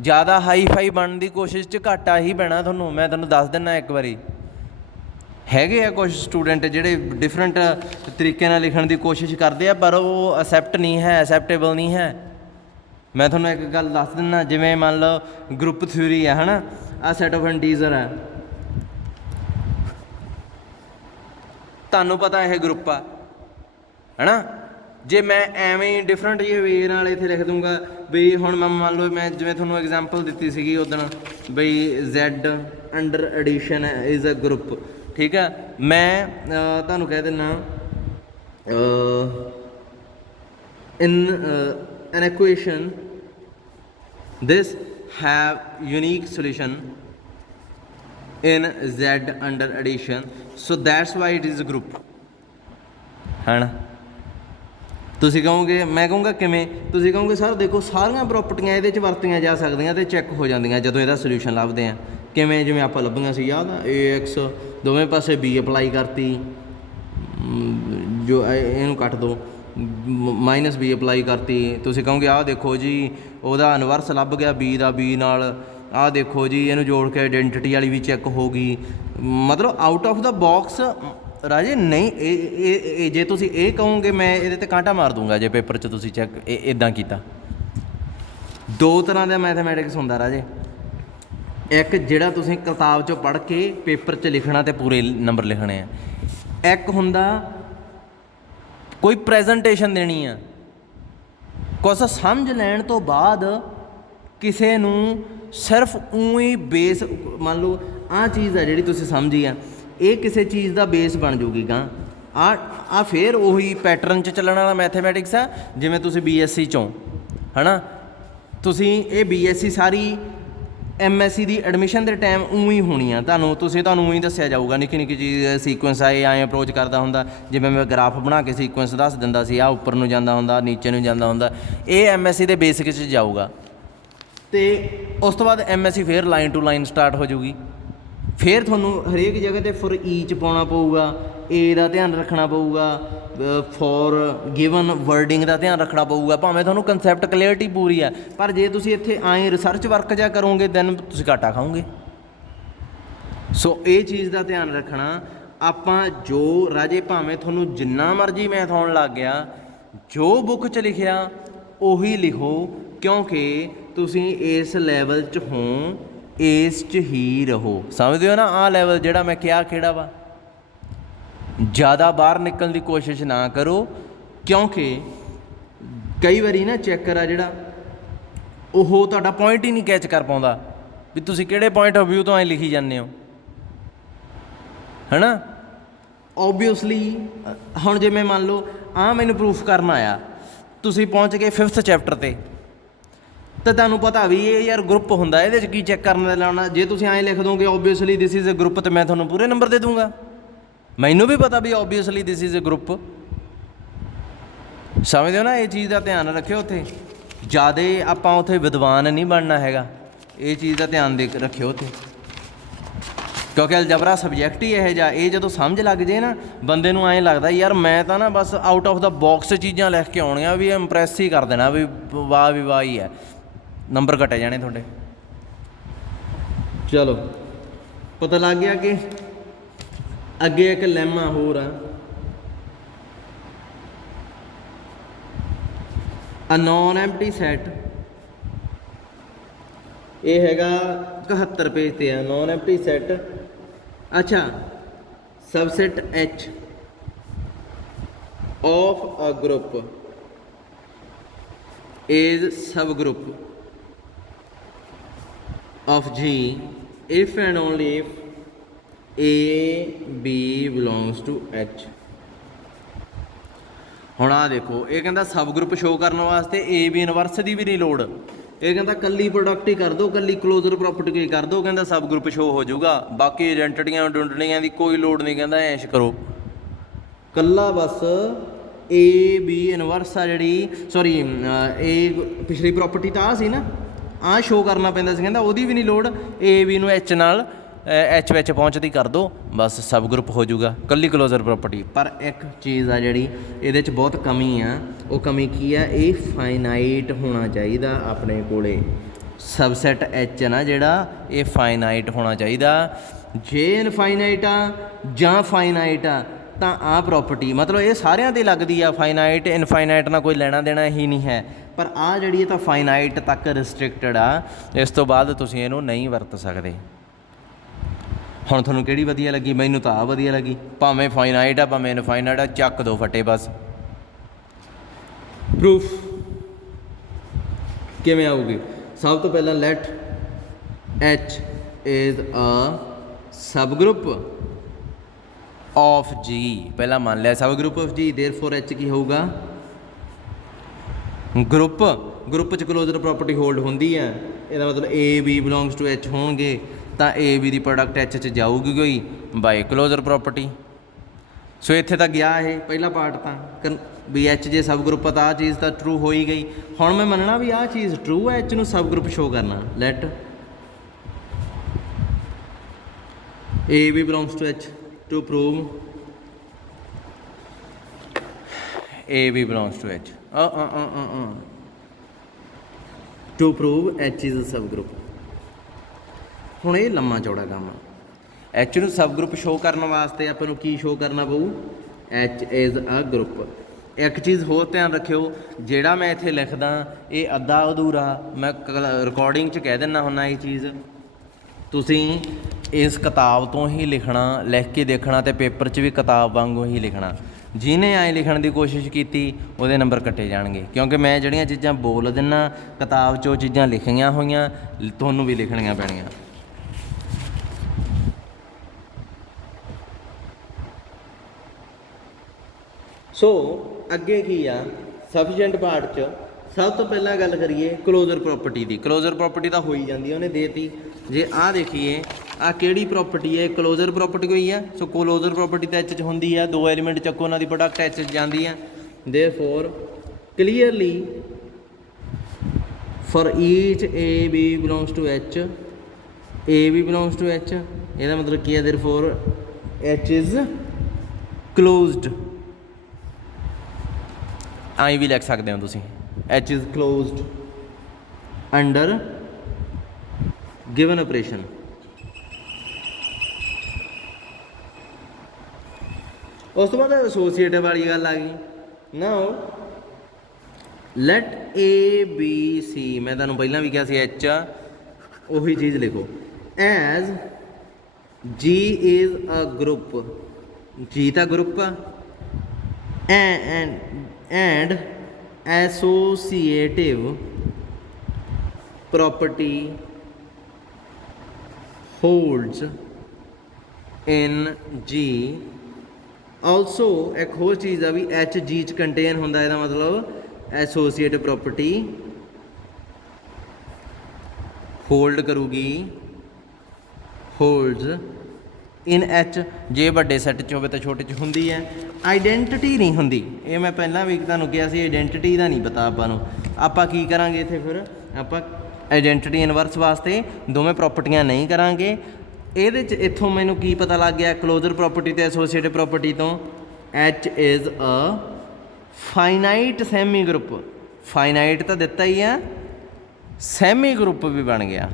ਜ਼ਿਆਦਾ ਹਾਈ ਫਾਈ ਬਣਨ ਦੀ ਕੋਸ਼ਿਸ਼ 'ਚ ਘਾਟਾ ਹੀ ਪੈਣਾ ਤੁਹਾਨੂੰ। ਮੈਂ ਤੁਹਾਨੂੰ ਦੱਸ ਦਿੰਦਾ ਇੱਕ ਵਾਰੀ, ਹੈਗੇ ਆ ਕੁਛ ਸਟੂਡੈਂਟ ਜਿਹੜੇ ਡਿਫਰੈਂਟ ਤਰੀਕੇ ਨਾਲ ਲਿਖਣ ਦੀ ਕੋਸ਼ਿਸ਼ ਕਰਦੇ ਆ ਪਰ ਉਹ ਅਸੈਪਟੇਬਲ ਨਹੀਂ ਹੈ। ਮੈਂ ਤੁਹਾਨੂੰ ਇੱਕ ਗੱਲ ਦੱਸ ਦਿੰਦਾ, ਜਿਵੇਂ ਮੰਨ ਲਓ ਗਰੁੱਪ ਥਿਊਰੀ ਆ ਹੈ ਨਾ, ਆਹ ਸੈਟ ਆਫ ਇੰਟੀਜ਼ਰ ਆ, ਤੁਹਾਨੂੰ ਪਤਾ ਇਹ ਗਰੁੱਪ ਆ ਹੈ ਨਾ। ਜੇ ਮੈਂ ਐਵੇਂ ਡਿਫਰੈਂਟ ਜਿਹੇ ਵੇ ਨਾਲ ਇੱਥੇ ਲਿਖ ਦੂੰਗਾ ਬਈ ਹੁਣ ਮੈਂ ਮੰਨ ਲਓ ਮੈਂ ਜਿਵੇਂ ਤੁਹਾਨੂੰ ਐਗਜ਼ਾਮਪਲ ਦਿੱਤੀ ਸੀਗੀ ਉਦਣ ਬਈ Z under addition is a group, ਠੀਕ ਆ। ਮੈਂ ਤੁਹਾਨੂੰ ਕਹਿ ਦਿੰਦਾ in an equation this have unique solution in Z under addition, so that's why it is a group है ना। ਤੁਸੀਂ ਕਹੋਗੇ, ਮੈਂ ਕਹੂੰਗਾ ਕਿਵੇਂ, ਤੁਸੀਂ ਕਹੋਗੇ ਸਰ ਦੇਖੋ ਸਾਰੀਆਂ ਪ੍ਰੋਪਰਟੀਆਂ ਇਹਦੇ 'ਚ ਵਰਤੀਆਂ ਜਾ ਸਕਦੀਆਂ ਅਤੇ ਚੈੱਕ ਹੋ ਜਾਂਦੀਆਂ ਜਦੋਂ ਇਹਦਾ ਸੋਲਿਊਸ਼ਨ ਲੱਭਦੇ ਆ। ਕਿਵੇਂ, ਜਿਵੇਂ ਆਪਾਂ ਲੱਭੀਆਂ ਸੀ ਯਾਦ ਆ, AX ਦੋਵੇਂ ਪਾਸੇ B ਅਪਲਾਈ ਕਰਤੀ, ਜੋ ਇਹਨੂੰ ਕੱਟ ਦਿਓ, -B ਅਪਲਾਈ ਕਰਤੀ। ਤੁਸੀਂ ਕਹੋਗੇ ਆਹ ਦੇਖੋ ਜੀ ਉਹਦਾ ਇਨਵਰਸ ਲੱਭ ਗਿਆ B ਦਾ B ਨਾਲ, ਆਹ ਦੇਖੋ ਜੀ ਇਹਨੂੰ ਜੋੜ ਕੇ ਆਈਡੈਂਟੀਟੀ ਵਾਲੀ ਵੀ ਚੈੱਕ ਹੋ ਗਈ। ਮਤਲਬ ਆਊਟ ਆਫ ਦਾ ਬਾਕਸ ਰਾਜੇ ਨਹੀਂ, ਇਹ ਜੇ ਤੁਸੀਂ ਇਹ ਕਹੋਗੇ ਮੈਂ ਇਹਦੇ 'ਤੇ ਕਾਂਟਾ ਮਾਰ ਦੂੰਗਾ ਜੇ ਪੇਪਰ 'ਚ ਤੁਸੀਂ ਚੈੱਕ ਇੱਦਾਂ ਕੀਤਾ। ਦੋ ਤਰ੍ਹਾਂ ਦਾ ਮੈਥਮੈਟਿਕਸ ਹੁੰਦਾ ਰਾਜੇ, ਇੱਕ ਜਿਹੜਾ ਤੁਸੀਂ ਕਿਤਾਬ 'ਚੋਂ ਪੜ੍ਹ ਕੇ ਪੇਪਰ 'ਚ ਲਿਖਣਾ ਅਤੇ ਪੂਰੇ ਨੰਬਰ ਲਿਖਣੇ ਆ, ਇੱਕ ਹੁੰਦਾ ਕੋਈ ਪ੍ਰੈਜੈਂਟੇਸ਼ਨ ਦੇਣੀ ਆ, ਕੁਛ ਸਮਝ ਲੈਣ ਤੋਂ ਬਾਅਦ ਕਿਸੇ ਨੂੰ ਸਿਰਫ ਊਂ ਬੇਸ, ਮੰਨ ਲਓ ਆਹ ਚੀਜ਼ ਆ ਜਿਹੜੀ ਤੁਸੀਂ ਸਮਝੀ ਆ, ਇਹ ਕਿਸੇ ਚੀਜ਼ ਦਾ ਬੇਸ ਬਣ ਜੂਗੀ ਗਾਂ। ਆ ਫਿਰ ਉਹੀ ਪੈਟਰਨ 'ਚ ਚੱਲਣ ਵਾਲਾ ਮੈਥਮੈਟਿਕਸ ਆ। ਜਿਵੇਂ ਤੁਸੀਂ BSc 'ਚੋਂ ਹੈ ਨਾ, ਤੁਸੀਂ ਇਹ BSc ਸਾਰੀ MSc ਦੀ ਐਡਮਿਸ਼ਨ ਦੇ ਟਾਈਮ ਊਂ ਹੀ ਹੋਣੀ ਆ, ਤੁਹਾਨੂੰ ਊਂ ਹੀ ਦੱਸਿਆ ਜਾਊਗਾ ਨਿੱਕੀ ਨਿੱਕੀ ਚੀਜ਼, ਸੀਕੁਐਂਸ ਆ, ਇਹ ਐਂ ਅਪਰੋਚ ਕਰਦਾ ਹੁੰਦਾ। ਜਿਵੇਂ ਮੈਂ ਗ੍ਰਾਫ ਬਣਾ ਕੇ ਸੀਕੁਐਂਸ ਦੱਸ ਦਿੰਦਾ ਸੀ, ਆਹ ਉੱਪਰ ਨੂੰ ਜਾਂਦਾ ਹੁੰਦਾ, ਨੀਚੇ ਨੂੰ ਜਾਂਦਾ ਹੁੰਦਾ, ਇਹ MSc ਦੇ ਬੇਸਿਕ 'ਚ ਜਾਊਗਾ। ਅਤੇ ਉਸ ਤੋਂ ਬਾਅਦ MSc ਫਿਰ ਲਾਈਨ ਟੂ ਲਾਈਨ ਸਟਾਰਟ ਹੋ ਜਾਊਗੀ। ਫਿਰ ਤੁਹਾਨੂੰ ਹਰੇਕ ਜਗ੍ਹਾ 'ਤੇ ਫॉर ਈਚ ਪਾਉਣਾ ਪਊਗਾ, A ਦਾ ਧਿਆਨ ਰੱਖਣਾ ਪਊਗਾ, ਫॉर ਗਿਵਨ ਵਰਡਿੰਗ ਦਾ ਧਿਆਨ ਰੱਖਣਾ ਪਊਗਾ, ਭਾਵੇਂ ਤੁਹਾਨੂੰ ਕੰਸੈਪਟ ਕਲੀਅਰਟੀ ਪੂਰੀ ਆ, ਪਰ ਜੇ ਤੁਸੀਂ ਇੱਥੇ ਆਏਂ ਰਿਸਰਚ ਵਰਕ ਜਿਹਾ ਕਰੋਗੇ ਦੈਨ ਤੁਸੀਂ ਘਾਟਾ ਖਾਓਗੇ। ਸੋ ਇਹ ਚੀਜ਼ ਦਾ ਧਿਆਨ ਰੱਖਣਾ। ਆਪਾਂ ਜੋ ਰਾਜੇ ਭਾਵੇਂ ਤੁਹਾਨੂੰ ਜਿੰਨਾ ਮਰਜ਼ੀ ਮੈਥ ਆਉਣ ਲੱਗ ਗਿਆ, ਜੋ ਬੁੱਕ 'ਚ ਲਿਖਿਆ ਉਹੀ ਲਿਖੋ, ਕਿਉਂਕਿ ਤੁਸੀਂ ਇਸ ਲੈਵਲ 'ਚ ਹੋ, ਇਸ 'ਚ ਹੀ ਰਹੋ। ਸਮਝਦੇ ਹੋ ਨਾ, ਆਹ ਲੈਵਲ ਜਿਹੜਾ ਮੈਂ ਕਿਹਾ ਕਿਹੜਾ ਵਾ, ਜ਼ਿਆਦਾ ਬਾਹਰ ਨਿਕਲਣ ਦੀ ਕੋਸ਼ਿਸ਼ ਨਾ ਕਰੋ, ਕਿਉਂਕਿ ਕਈ ਵਾਰੀ ਨਾ ਚੈੱਕਰ ਆ ਜਿਹੜਾ ਉਹ ਤੁਹਾਡਾ ਪੁਆਇੰਟ ਹੀ ਨਹੀਂ ਕੈਚ ਕਰ ਪਾਉਂਦਾ ਵੀ ਤੁਸੀਂ ਕਿਹੜੇ ਪੁਆਇੰਟ ਆਫ ਵਿਊ ਤੋਂ ਐਂ ਲਿਖੀ ਜਾਂਦੇ ਹੋ, ਹੈ ਨਾ। ਓਬਵੀਅਸਲੀ ਹੁਣ ਜਿਵੇਂ ਮੰਨ ਲਓ ਆਹ ਮੈਨੂੰ ਪ੍ਰੂਫ ਕਰਨ ਆਇਆ, ਤੁਸੀਂ ਪਹੁੰਚ ਗਏ 5th ਚੈਪਟਰ 'ਤੇ, ਤਾਂ ਤੁਹਾਨੂੰ ਪਤਾ ਵੀ ਇਹ ਯਾਰ ਗਰੁੱਪ ਹੁੰਦਾ, ਇਹਦੇ 'ਚ ਕੀ ਚੈੱਕ ਕਰਨ ਦਾ ਲਾਉਣਾ। ਜੇ ਤੁਸੀਂ ਐਂ ਲਿਖ ਦੋਗੇ obviously this is a group, ਤਾਂ ਮੈਂ ਤੁਹਾਨੂੰ ਪੂਰੇ ਨੰਬਰ ਦੇ ਦੂੰਗਾ। ਮੈਨੂੰ ਵੀ ਪਤਾ ਵੀ obviously this is a group. ਸਮਝਦੇ ਹੋ ਨਾ, ਇਹ ਚੀਜ਼ ਦਾ ਧਿਆਨ ਰੱਖਿਓ। ਉੱਥੇ ਜ਼ਿਆਦਾ ਆਪਾਂ ਉੱਥੇ ਵਿਦਵਾਨ ਨਹੀਂ ਬਣਨਾ ਹੈਗਾ, ਇਹ ਚੀਜ਼ ਦਾ ਧਿਆਨ ਰੱਖਿਓ ਉੱਥੇ, ਕਿਉਂਕਿ ਅਲਜਬਰਾ ਸਬਜੈਕਟ ਹੀ ਇਹੋ ਜਿਹਾ, ਇਹ ਜਦੋਂ ਸਮਝ ਲੱਗ ਜੇ ਨਾ ਬੰਦੇ ਨੂੰ ਐਂ ਲੱਗਦਾ ਯਾਰ ਮੈਂ ਤਾਂ ਨਾ ਬਸ ਆਊਟ ਆਫ ਦਾ ਬਾਕਸ ਚੀਜ਼ਾਂ ਲਿਖ ਕੇ ਆਉਣੀਆਂ, ਵੀ ਇੰਪਰੈਸ ਹੀ ਕਰ ਦੇਣਾ, ਵੀ ਵਾਹ ਵੀ ਵਾਹ ਹੀ ਹੈ, ਨੰਬਰ ਘਟੇ ਜਾਣੇ ਤੁਹਾਡੇ। ਚਲੋ ਪਤਾ ਲੱਗ ਗਿਆ ਕਿ ਅੱਗੇ ਇੱਕ ਲੈਮਾ ਹੋਰ ਆ, ਅ ਨੋਨ ਐਮਪਟੀ ਸੈਟ। ਇਹ ਹੈਗਾ 71 ਪੇਜ 'ਤੇ ਆ, ਨੋਨ ਐਮਪਟੀ ਸੈਟ। ਅੱਛਾ, subset H of a group is subgroup of G if and only if A B belongs to H। ਹੁਣ ਆਹ ਦੇਖੋ, ਇਹ ਕਹਿੰਦਾ ਸਬ ਗਰੁੱਪ ਸ਼ੋਅ ਕਰਨ ਵਾਸਤੇ A B ਇਨਵਰਸ ਦੀ ਵੀ ਨਹੀਂ ਲੋੜ, ਇਹ ਕਹਿੰਦਾ ਕੱਲੀ ਪ੍ਰੋਡਕਟ ਹੀ ਕਰ ਦਿਓ, ਕੱਲੀ ਕਲੋਜ਼ਰ ਪ੍ਰੋਪਰਟੀ ਕਰ ਦਿਓ, ਕਹਿੰਦਾ ਸਬ ਗਰੁੱਪ ਸ਼ੋਅ ਹੋ ਜਾਊਗਾ, ਬਾਕੀ ਆਈਡੈਂਟੀਟੀਆਂ ਡੁੰਡਣੀਆਂ ਦੀ ਕੋਈ ਲੋੜ ਨਹੀਂ, ਕਹਿੰਦਾ ਐਸ਼ ਕਰੋ, ਕੱਲਾ ਬਸ A B ਇਨਵਰਸ ਆ ਜਿਹੜੀ, ਸੌਰੀ ਇਹ ਪਿਛਲੀ ਪ੍ਰੋਪਰਟੀ ਤਾਂ ਆਹ ਸੀ ਨਾ, ਆਹ ਸ਼ੋਅ ਕਰਨਾ ਪੈਂਦਾ ਸੀ, ਕਹਿੰਦਾ ਉਹਦੀ ਵੀ ਨਹੀਂ ਲੋੜ, A B ਨੂੰ H ਨਾਲ H ਵਿੱਚ ਪਹੁੰਚਦੀ ਕਰ ਦਿਓ, ਬਸ ਸਬ ਗਰੁੱਪ ਹੋ ਜਾਊਗਾ, ਕੱਲੀ ਕਲੋਜ਼ਰ ਪ੍ਰੋਪਰਟੀ। ਪਰ ਇੱਕ ਚੀਜ਼ ਆ ਜਿਹੜੀ ਇਹਦੇ 'ਚ ਬਹੁਤ ਕਮੀ ਆ, ਉਹ ਕਮੀ ਕੀ ਆ, ਇਹ ਫਾਈਨਾਈਟ ਹੋਣਾ ਚਾਹੀਦਾ ਆਪਣੇ ਕੋਲੇ। ਸਬਸੈਟ H ਨਾ ਜਿਹੜਾ, ਇਹ ਫਾਈਨਾਈਟ ਹੋਣਾ ਚਾਹੀਦਾ। ਜੇ ਇਨਫਾਈਨਾਈਟ ਆ ਜਾਂ ਫਾਈਨਾਈਟ ਆ ਤਾਂ ਆਹ ਪ੍ਰੋਪਰਟੀ, ਮਤਲਬ ਇਹ ਸਾਰਿਆਂ 'ਤੇ ਲੱਗਦੀ ਆ, ਫਾਈਨਾਈਟ ਇਨਫਾਈਨਾਈਟ ਨਾਲ ਕੋਈ ਲੈਣਾ ਦੇਣਾ ਹੀ ਨਹੀਂ ਹੈ, ਪਰ ਆਹ ਜਿਹੜੀ ਇਹ ਤਾਂ ਫਾਈਨਾਈਟ ਤੱਕ ਰਿਸਟ੍ਰਿਕਟਡ ਆ, ਇਸ ਤੋਂ ਬਾਅਦ ਤੁਸੀਂ ਇਹਨੂੰ ਨਹੀਂ ਵਰਤ ਸਕਦੇ। ਹੁਣ ਤੁਹਾਨੂੰ ਕਿਹੜੀ ਵਧੀਆ ਲੱਗੀ? ਮੈਨੂੰ ਤਾਂ ਆਹ ਵਧੀਆ ਲੱਗੀ, ਭਾਵੇਂ ਫਾਈਨਾਈਟ ਆ ਭਾਵੇਂ ਇਨਫਾਈਨਾਈਟ ਆ, ਚੱਕ ਦੋ ਫੱਟੇ ਬਸ। ਪ੍ਰੂਫ ਕਿਵੇਂ ਆਊਗੀ? ਸਭ ਤੋਂ ਪਹਿਲਾਂ let H is a sub group of G, ਪਹਿਲਾਂ ਮੰਨ ਲਿਆ sub group of G, therefore H ਕੀ ਹੋਊਗਾ? ਗਰੁੱਪ 'ਚ ਕਲੋਜ਼ਰ ਪ੍ਰੋਪਰਟੀ ਹੋਲਡ ਹੁੰਦੀ ਹੈ, ਇਹਦਾ ਮਤਲਬ A B belongs to H ਹੋਣਗੇ, ਤਾਂ ਏ ਬੀ ਦੀ ਪ੍ਰੋਡਕਟ ਐਚ 'ਚ ਜਾਊਗੀ ਕੋਈ ਬਾਈ ਕਲੋਜ਼ਰ ਪ੍ਰੋਪਰਟੀ। ਸੋ ਇੱਥੇ ਤਾਂ ਗਿਆ ਇਹ ਪਹਿਲਾ ਪਾਰਟ ਤਾਂ ਵੀ ਐਚ ਜੇ ਸਬ ਗਰੁੱਪ ਆ ਤਾਂ ਆਹ ਚੀਜ਼ ਤਾਂ ਟਰੂ ਹੋ ਹੀ ਗਈ। ਹੁਣ ਮੈਂ ਮੰਨਣਾ ਵੀ ਆਹ ਚੀਜ਼ ਟਰੂ ਹੈ, ਐਚ ਨੂੰ ਸਬ ਗਰੁੱਪ ਸ਼ੋ ਕਰਨਾ। Let A B belongs to H to prove A B belongs to H to prove H is a sub group. ਹੁਣ ਇਹ ਲੰਮਾ ਚੌੜਾ ਕੰਮ ਆ। ਐਚ ਨੂੰ ਸਬ ਗਰੁੱਪ ਸ਼ੋ ਕਰਨ ਵਾਸਤੇ ਆਪਾਂ ਨੂੰ ਕੀ ਸ਼ੋ ਕਰਨਾ ਪਊ? H is a group. ਇੱਕ ਚੀਜ਼ ਹੋਰ ਧਿਆਨ ਰੱਖਿਓ, ਜਿਹੜਾ ਮੈਂ ਇੱਥੇ ਲਿਖਦਾ ਇਹ ਅੱਧਾ ਅਧੂਰਾ ਮੈਂ ਰਿਕਾਰਡਿੰਗ 'ਚ ਕਹਿ ਦਿੰਦਾ ਹੁੰਦਾ। ਇਹ ਚੀਜ਼ ਤੁਸੀਂ ਇਸ ਕਿਤਾਬ ਤੋਂ ਹੀ ਲਿਖਣਾ, ਲਿਖ ਕੇ ਦੇਖਣਾ ਅਤੇ ਪੇਪਰ 'ਚ ਵੀ ਕਿਤਾਬ ਵਾਂਗੂ ਹੀ ਲਿਖਣਾ। ਜਿਹਨੇ ਐਂ ਲਿਖਣ ਦੀ ਕੋਸ਼ਿਸ਼ ਕੀਤੀ ਉਹਦੇ ਨੰਬਰ ਕੱਟੇ ਜਾਣਗੇ, ਕਿਉਂਕਿ ਮੈਂ ਜਿਹੜੀਆਂ ਚੀਜ਼ਾਂ ਬੋਲ ਦਿੰਦਾ ਕਿਤਾਬ 'ਚ ਉਹ ਚੀਜ਼ਾਂ ਲਿਖੀਆਂ ਹੋਈਆਂ ਤੁਹਾਨੂੰ ਵੀ ਲਿਖਣੀਆਂ ਪੈਣੀਆਂ। ਸੋ ਅੱਗੇ ਕੀ ਆ ਸਫੀਸ਼ੀਐਂਟ ਪਾਰਟ 'ਚ ਸਭ ਤੋਂ ਪਹਿਲਾਂ ਗੱਲ ਕਰੀਏ ਕਲੋਜ਼ਰ ਪ੍ਰੋਪਰਟੀ ਦੀ। ਕਲੋਜ਼ਰ ਪ੍ਰੋਪਰਟੀ ਤਾਂ ਹੋਈ ਜਾਂਦੀ, ਉਹਨੇ ਦੇਤੀ। ਜੇ ਆਹ ਦੇਖੀਏ ਆਹ ਕਿਹੜੀ ਪ੍ਰੋਪਰਟੀ ਹੈ? ਕਲੋਜ਼ਰ ਪ੍ਰੋਪਰਟੀ ਹੋਈ ਆ। ਸੋ ਕਲੋਜ਼ਰ ਪ੍ਰੋਪਰਟੀ ਤਾਂ ਐਚ 'ਚ ਹੁੰਦੀ ਆ, ਦੋ ਐਲੀਮੈਂਟ ਚੱਕੋ ਉਹਨਾਂ ਦੀ ਪ੍ਰੋਡਕਟ ਐਚ 'ਚ ਜਾਂਦੀ ਆ। Therefore clearly for each A B belongs to H, A B belongs to H, ਇਹਦਾ ਮਤਲਬ ਕੀ ਹੈ? Therefore H is closed. ਆਈ ਵੀ ਲਿਖ ਸਕਦੇ ਹੋ ਤੁਸੀਂ, H is closed under given operation. ਉਸ ਤੋਂ ਬਾਅਦ ਐਸੋਸੀਏਟਿਵ ਵਾਲੀ ਗੱਲ ਆ ਗਈ। ਨਾਓ ਲੈਟ ਏ ਬੀ ਸੀ, ਮੈਂ ਤੁਹਾਨੂੰ ਪਹਿਲਾਂ ਵੀ ਕਿਹਾ ਸੀ ਐਚ ਆ, ਉਹੀ ਚੀਜ਼ ਲਿਖੋ। ਐਜ਼ ਜੀ ਇਜ਼ ਅ ਗਰੁੱਪ, ਜੀ ਤਾਂ ਗਰੁੱਪ ਆ, and ਐਸੋਸੀਏਟਿਵ property holds in G। also ਇੱਕ ਹੋਰ ਚੀਜ਼ ਆ ਵੀ ਐਚ ਜੀ 'ਚ ਕੰਟੇਨ ਹੁੰਦਾ, ਇਹਦਾ ਮਤਲਬ ਐਸੋਸੀਏਟਿਵ ਪ੍ਰੋਪਰਟੀ ਹੋਲਡ ਕਰੂਗੀ, ਹੋਲਡਸ ਇਨ ਐਚ। ਜੇ ਵੱਡੇ ਸੈੱਟ 'ਚ ਹੋਵੇ ਤਾਂ ਛੋਟੇ 'ਚ ਹੁੰਦੀ ਹੈ। ਆਈਡੈਂਟਿਟੀ ਨਹੀਂ ਹੁੰਦੀ, ਇਹ ਮੈਂ ਪਹਿਲਾਂ ਵੀ ਤੁਹਾਨੂੰ ਕਿਹਾ ਸੀ ਆਈਡੈਂਟਿਟੀ ਦਾ ਨਹੀਂ ਪਤਾ ਆਪਾਂ ਨੂੰ। ਆਪਾਂ ਕੀ ਕਰਾਂਗੇ ਇੱਥੇ? ਫਿਰ ਆਪਾਂ ਆਈਡੈਂਟਿਟੀ ਇਨਵਰਸ ਵਾਸਤੇ ਦੋਵੇਂ ਪ੍ਰੋਪਰਟੀਆਂ ਨਹੀਂ ਕਰਾਂਗੇ। ਇਹਦੇ 'ਚ ਇੱਥੋਂ ਮੈਨੂੰ ਕੀ ਪਤਾ ਲੱਗ ਗਿਆ ਕਲੋਜ਼ਰ ਪ੍ਰੋਪਰਟੀ ਅਤੇ ਐਸੋਸੀਏਟਿਵ ਪ੍ਰੋਪਰਟੀ ਤੋਂ? H is a finite semi group. Finite ਤਾਂ ਦਿੱਤਾ ਹੀ ਆ, ਸੈਮੀ ਗਰੁੱਪ ਵੀ ਬਣ ਗਿਆ।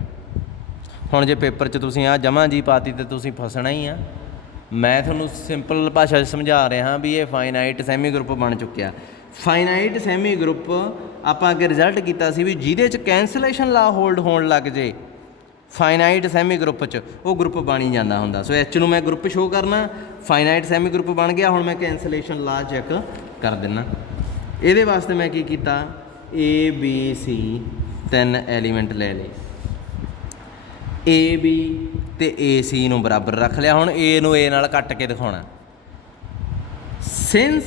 ਹੁਣ ਜੇ ਪੇਪਰ 'ਚ ਤੁਸੀਂ ਆਹ ਜਮ੍ਹਾਂ ਜੀ ਪਾਤੀ ਤਾਂ ਤੁਸੀਂ ਫਸਣਾ ਹੀ ਆ। ਮੈਂ ਤੁਹਾਨੂੰ ਸਿੰਪਲ ਭਾਸ਼ਾ 'ਚ ਸਮਝਾ ਰਿਹਾ ਵੀ ਇਹ ਫਾਈਨਾਈਟ ਸੈਮੀ ਗਰੁੱਪ ਬਣ ਚੁੱਕਿਆ। ਫਾਈਨਾਈਟ ਸੈਮੀ ਗਰੁੱਪ ਆਪਾਂ ਅੱਗੇ ਰਿਜ਼ਲਟ ਕੀਤਾ ਸੀ ਵੀ ਜਿਹਦੇ 'ਚ ਕੈਂਸਲੇਸ਼ਨ ਲਾ ਹੋਲਡ ਹੋਣ ਲੱਗ ਜੇ ਫਾਈਨਾਈਟ ਸੈਮੀ ਗਰੁੱਪ 'ਚ, ਉਹ ਗਰੁੱਪ ਬਣ ਹੀ ਜਾਂਦਾ ਹੁੰਦਾ। ਸੋ ਐਚ ਨੂੰ ਮੈਂ ਗਰੁੱਪ ਸ਼ੋਅ ਕਰਨਾ, ਫਾਈਨਾਈਟ ਸੈਮੀ ਗਰੁੱਪ ਬਣ ਗਿਆ। ਹੁਣ ਮੈਂ ਕੈਂਸਲੇਸ਼ਨ ਲਾ ਚੈੱਕ ਕਰ ਦਿੰਦਾ। ਇਹਦੇ ਵਾਸਤੇ ਮੈਂ ਕੀ ਕੀਤਾ? ਏ ਬੀ ਸੀ 3 ਐਲੀਮੈਂਟ ਲੈ ਲਏ, ਏ ਬੀ ਅਤੇ ਏ ਸੀ ਨੂੰ ਬਰਾਬਰ ਰੱਖ ਲਿਆ। ਹੁਣ ਏ ਨੂੰ ਏ ਨਾਲ ਕੱਟ ਕੇ ਦਿਖਾਉਣਾ। Since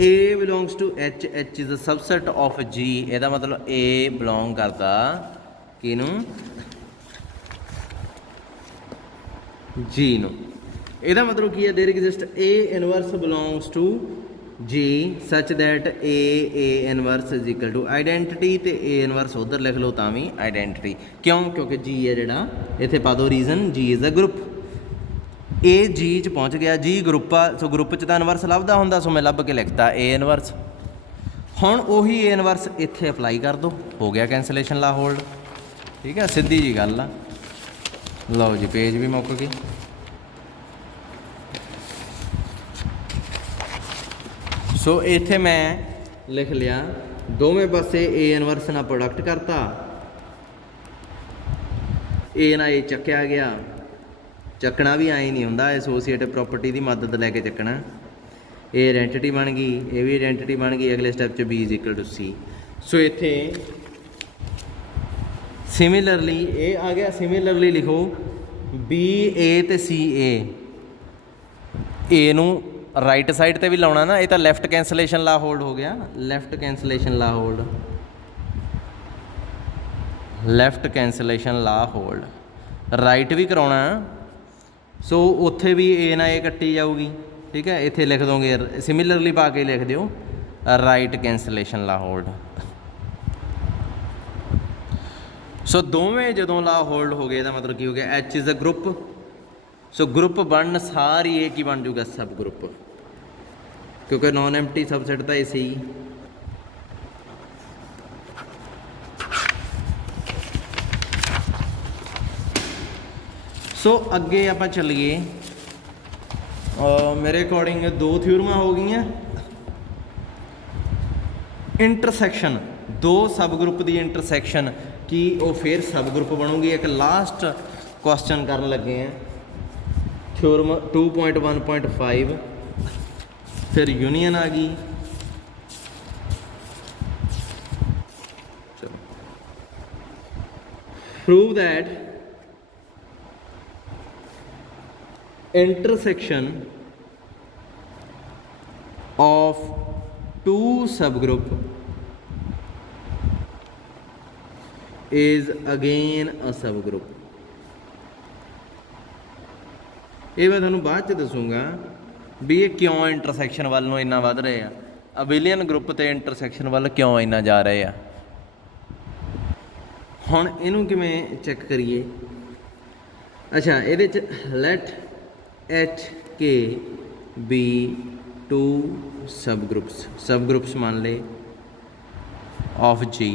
A belongs to H, H is a subset of G, ਇਹਦਾ ਮਤਲਬ ਏ ਬਿਲੋਂਗ ਕਰਦਾ ਕਿਹਨੂੰ? ਜੀ ਨੂੰ। ਇਹਦਾ ਮਤਲਬ ਕੀ ਹੈ? There exist A inverse belongs to G such that A inverse is equal to identity, ਅਤੇ ਏ ਇਨਵਰਸ ਉੱਧਰ ਲਿਖ ਲਓ ਤਾਂ ਵੀ ਆਈਡੈਂਟਿਟੀ। ਕਿਉਂ? ਕਿਉਂਕਿ ਜੀ ਹੈ ਜਿਹੜਾ, ਇੱਥੇ ਪਾ ਦਿਓ ਰੀਜ਼ਨ, ਜੀ ਇਜ਼ ਅ ਗਰੁੱਪ। ਏ ਜੀ 'ਚ ਪਹੁੰਚ ਗਿਆ, ਜੀ ਗਰੁੱਪ ਆ, ਸੋ ਗਰੁੱਪ 'ਚ ਤਾਂ ਇਨਵਰਸ ਲੱਭਦਾ ਹੁੰਦਾ, ਸੋ ਮੈਂ ਲੱਭ ਕੇ ਲਿਖਤਾ ਏ ਇਨਵਰਸ। ਹੁਣ ਉਹੀ ਏ ਇਨਵਰਸ ਇੱਥੇ ਅਪਲਾਈ ਕਰ ਦਿਓ, ਹੋ ਗਿਆ ਕੈਂਸਲੇਸ਼ਨ ਲਾ ਹੋਲਡ। ਠੀਕ ਹੈ, ਸਿੱਧੀ ਜੀ ਗੱਲ ਆ। ਲਓ ਜੀ, ਪੇਜ ਵੀ ਮੁੱਕ ਗਏ। ਸੋ ਇੱਥੇ ਮੈਂ ਲਿਖ ਲਿਆ ਦੋਵੇਂ ਪਾਸੇ ਏ ਇਨਵਰਸ ਨਾਲ ਪ੍ਰੋਡਕਟ ਕਰਤਾ, ਏ ਨਾਲ ਏ ਚੱਕਿਆ ਗਿਆ। ਚੱਕਣਾ ਵੀ ਐਂ ਨਹੀਂ ਹੁੰਦਾ, ਐਸੋਸੀਏਟਿਵ ਪ੍ਰੋਪਰਟੀ ਦੀ ਮਦਦ ਲੈ ਕੇ ਚੱਕਣਾ। ਇਹ ਆਈਡੈਂਟਿਟੀ ਬਣ ਗਈ, ਇਹ ਵੀ ਆਈਡੈਂਟਿਟੀ ਬਣ ਗਈ। ਅਗਲੇ ਸਟੈਪ 'ਚ B is equal to C. So ਇੱਥੇ ਸਿਮਿਲਰਲੀ ਇਹ ਆ ਗਿਆ। ਸਿਮਿਲਰਲੀ ਲਿਖੋ ਬੀ ਏ ਅਤੇ ਸੀ ਏ। ਏ ਨੂੰ ਰਾਈਟ ਸਾਈਡ 'ਤੇ ਵੀ ਲਾਉਣਾ ਨਾ, ਇਹ ਤਾਂ ਲੈਫਟ ਕੈਂਸਲੇਸ਼ਨ ਲਾ ਹੋਲਡ ਹੋ ਗਿਆ। ਲੈਫਟ ਕੈਂਸਲੇਸ਼ਨ ਲਾ ਹੋਲਡ, ਲੈਫਟ ਕੈਂਸਲੇਸ਼ਨ ਲਾ ਹੋਲਡ। ਰਾਈਟ ਵੀ ਕਰਾਉਣਾ, ਸੋ ਉੱਥੇ ਵੀ ਏ ਨਾਲ ਏ ਕੱਟੀ ਜਾਊਗੀ। ਠੀਕ ਹੈ, ਇੱਥੇ ਲਿਖ ਦੋਗੇ ਸਿਮਿਲਰਲੀ ਪਾ ਕੇ ਲਿਖ ਦਿਓ ਰਾਈਟ ਕੈਂਸਲੇਸ਼ਨ ਲਾ ਹੋਲਡ। ਸੋ ਦੋਵੇਂ ਜਦੋਂ ਲਾ ਹੋਲਡ ਹੋ ਗਏ ਇਹਦਾ ਮਤਲਬ ਕੀ ਹੋ ਗਿਆ, H is a group. So group ਬਣਨ ਸਾਰੀ ਇਹ ਕੀ ਬਣ ਜੂਗਾ, ਸਬ ਗਰੁੱਪ, ਕਿਉਂਕਿ ਨੋਨ ਐਮਟੀ ਸਬਸੈਟ ਤਾਂ ਇਹ ਸੀ। ਸੋ ਅੱਗੇ ਆਪਾਂ ਚੱਲੀਏ, ਮੇਰੇ ਅਕੋਰਡਿੰਗ 2 ਥਿਊਰਮਾਂ ਹੋ ਗਈਆਂ। ਇੰਟਰਸੈਕਸ਼ਨ, 2 ਸਬ ਗਰੁੱਪ ਦੀ ਇੰਟਰਸੈਕਸ਼ਨ ਕੀ ਉਹ ਫਿਰ ਸਬ ਗਰੁੱਪ ਬਣੂਗੀ। ਇੱਕ ਲਾਸਟ ਕੁਐਸਚਨ ਕਰਨ ਲੱਗੇ ਆ, ਥਿਊਰਮ 2.1.5, ਫਿਰ ਯੂਨੀਅਨ ਆ ਗਈ। ਚਲੋ, prove that intersection of 2 subgroup is again a subgroup। ਇਹ ਮੈਂ ਤੁਹਾਨੂੰ ਬਾਅਦ ਚ ਦੱਸੂਗਾ ਵੀ ਇਹ ਕਿਉਂ ਇੰਟਰਸੈਕਸ਼ਨ ਵੱਲ ਨੂੰ ਇੰਨਾ ਵੱਧ ਰਹੇ ਆ, ਅਬੇਲੀਅਨ ਗਰੁੱਪ ਤੇ ਇੰਟਰਸੈਕਸ਼ਨ ਵੱਲ ਕਿਉਂ ਇੰਨਾ ਜਾ ਰਹੇ ਆ। ਹੁਣ ਇਹਨੂੰ ਕਿਵੇਂ ਚੈੱਕ ਕਰੀਏ। ਅੱਛਾ, ਇਹਦੇ ਚ ਲੈਟ एच के बी 2 सब ग्रुप्स मान ले ऑफ जी।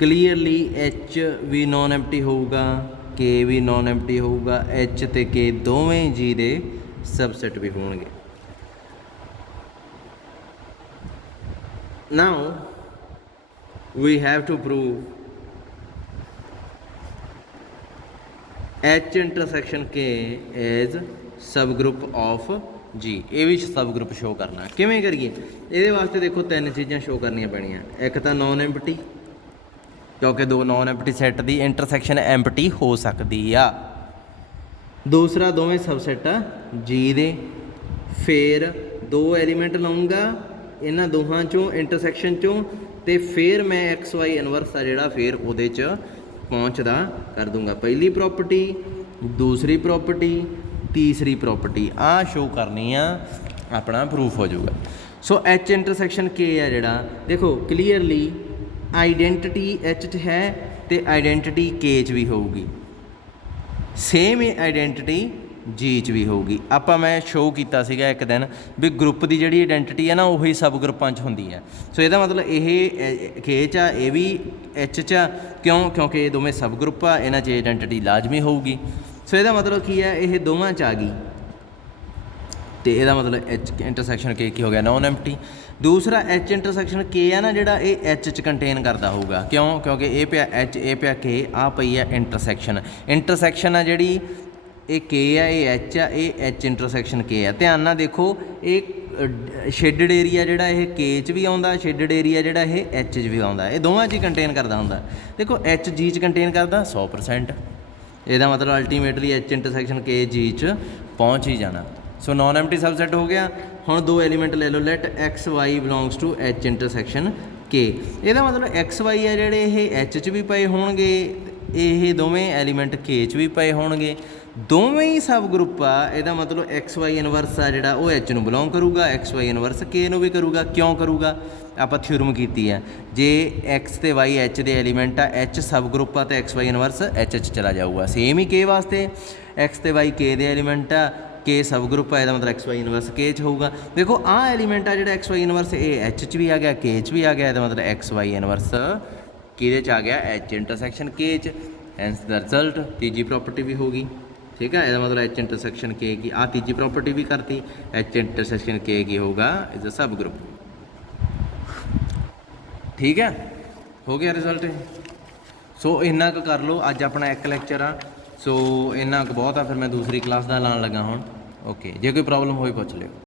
क्लीयरली एच भी नॉन एम्प्टी होगा, के भी नॉन एम्प्टी होगा, एच ते के दोवें जी दे सबसेट भी होंगे। Now we have to prove H intersection K as sub group of G. ये भी सब ग्रुप शो करना किवें करिए, ये वास्ते देखो 3 चीज़ां शो करनियां पैणियां। एक तो नॉन एम्प्टी, क्योंकि 2 नॉन एम्प्टी सैट की इंटरसैक्शन एम्प्टी हो सकती आ। दूसरा दोवें सबसैट जी दे, फिर 2 एलीमेंट लाऊंगा इन्हां दोहां चों इंटरसैक्शन चों, ते फिर मैं एक्स वाई इनवर्स आ जिहड़ा फिर उहदे च पहुँचदा कर दूंगा। पहली प्रॉपर्टी, दूसरी प्रॉपर्टी, तीसरी प्रॉपर्टी आ शो करनी आ, अपना प्रूफ हो जाऊगा। सो एच इंटरसैक्शन के है जिहड़ा, देखो क्लीयरली आइडेंटिटी एच च है तो आइडेंटिटी के च भी होगी, सेम ही आइडेंटिटी जी च भी होगी। आपां मैं शो किया सीगा एक दिन भी ग्रुप की जिहड़ी आइडेंटिटी है ना उही सब ग्रुपां च हुंदी है। सो इहदा मतलब ये के च आ, ये भी एच च आ, क्यों, क्योंकि ये दोवें सब ग्रुप आ, इन्हां च आइडेंटिटी लाजमी होगी। सो इहदा मतलब की है, ये दोवां च आ गई, तो यदा मतलब एच इंटरसैक्शन के की हो गया नॉन एम्प्टी। दूसरा एच इंटरसैक्शन के है ना जिहड़ा ये एच च कंटेन करता होगा, क्यों, क्योंकि ये पिया एच, ये पिया के, आ पई है इंटरसैक्शन। इंटरसैक्शन आ जिहड़ी ये के है, ये एच आ, ये एच इंटरसैक्शन के है। ध्यान नाल देखो, ये शेडिड एरिया जिहड़ा ये के च भी आउंदा, शेडिड एरिया जिहड़ा ये एच च भी आउंदा, ये दोवां च कंटेन करदा हुंदा। देखो एच जी च कंटेन करदा 100%, ਇਹਦਾ मतलब अल्टीमेटली एच इंटरसैक्शन के जी च पहुँच ही जाना। सो नॉन एम्प्टी सबसैट हो गया। हुण 2 एलीमेंट ले लो, let X Y belongs to H intersection के। ਇਹਦਾ मतलब एक्स वाई है ਜਿਹੜੇ ਇਹ एच च भी पए होणगे, ਇਹ ਦੋਵੇਂ एलीमेंट के च भी पए होणगे, ਦੋਵੇਂ ही सब ग्रुप आ। ਇਹਦਾ मतलब एक्स वाई इनवर्स आ ਜਿਹੜਾ ਉਹ एच ਨੂੰ बिलोंग करूगा, एक्स वाई इनवर्स के ਨੂੰ भी करूगा। क्यों करूगा, ਆਪਾਂ ਥਿਊਰਮ ਕੀਤੀ ਹੈ, ਜੇ एक्स ਤੇ वाई एच ਦੇ एलीमेंट आ, एच सब ग्रुप आ तो एक्स वाई इनवर्स एच च चला जाऊगा। सेम ही के वास्ते एक्स ਤੇ वाई के ਦੇ एलीमेंट आ, के सब ग्रुप है, मतलब एक्स वाई इनवर्स के च होगा। देखो आ एलीमेंट आ जो एक्स वाई इनवर्स ये एच च भी आ गया, के च भी आ गया, मतलब एक्स वाई इनवर्स किहदे च आ गया, एच इंटरसैक्शन के च। हैंस द रिजल्ट तीजी प्रॉपर्टी भी होगी। ठीक है, इसका मतलब एच इंटरसैक्शन के की आ तीजी प्रॉपर्टी भी करती, एच इंटरसैक्शन के की होगा इज अ सब ग्रुप। ठीक है, हो गया रिजल्ट। सो इन्ना क कर लो, अज अपना एक लैक्चर आ, सो इन्ना क बहुत आ। फिर मैं दूसरी क्लास का लाने लगा हूँ। ओके, जे कोई प्रॉब्लम होई पुछ लियो।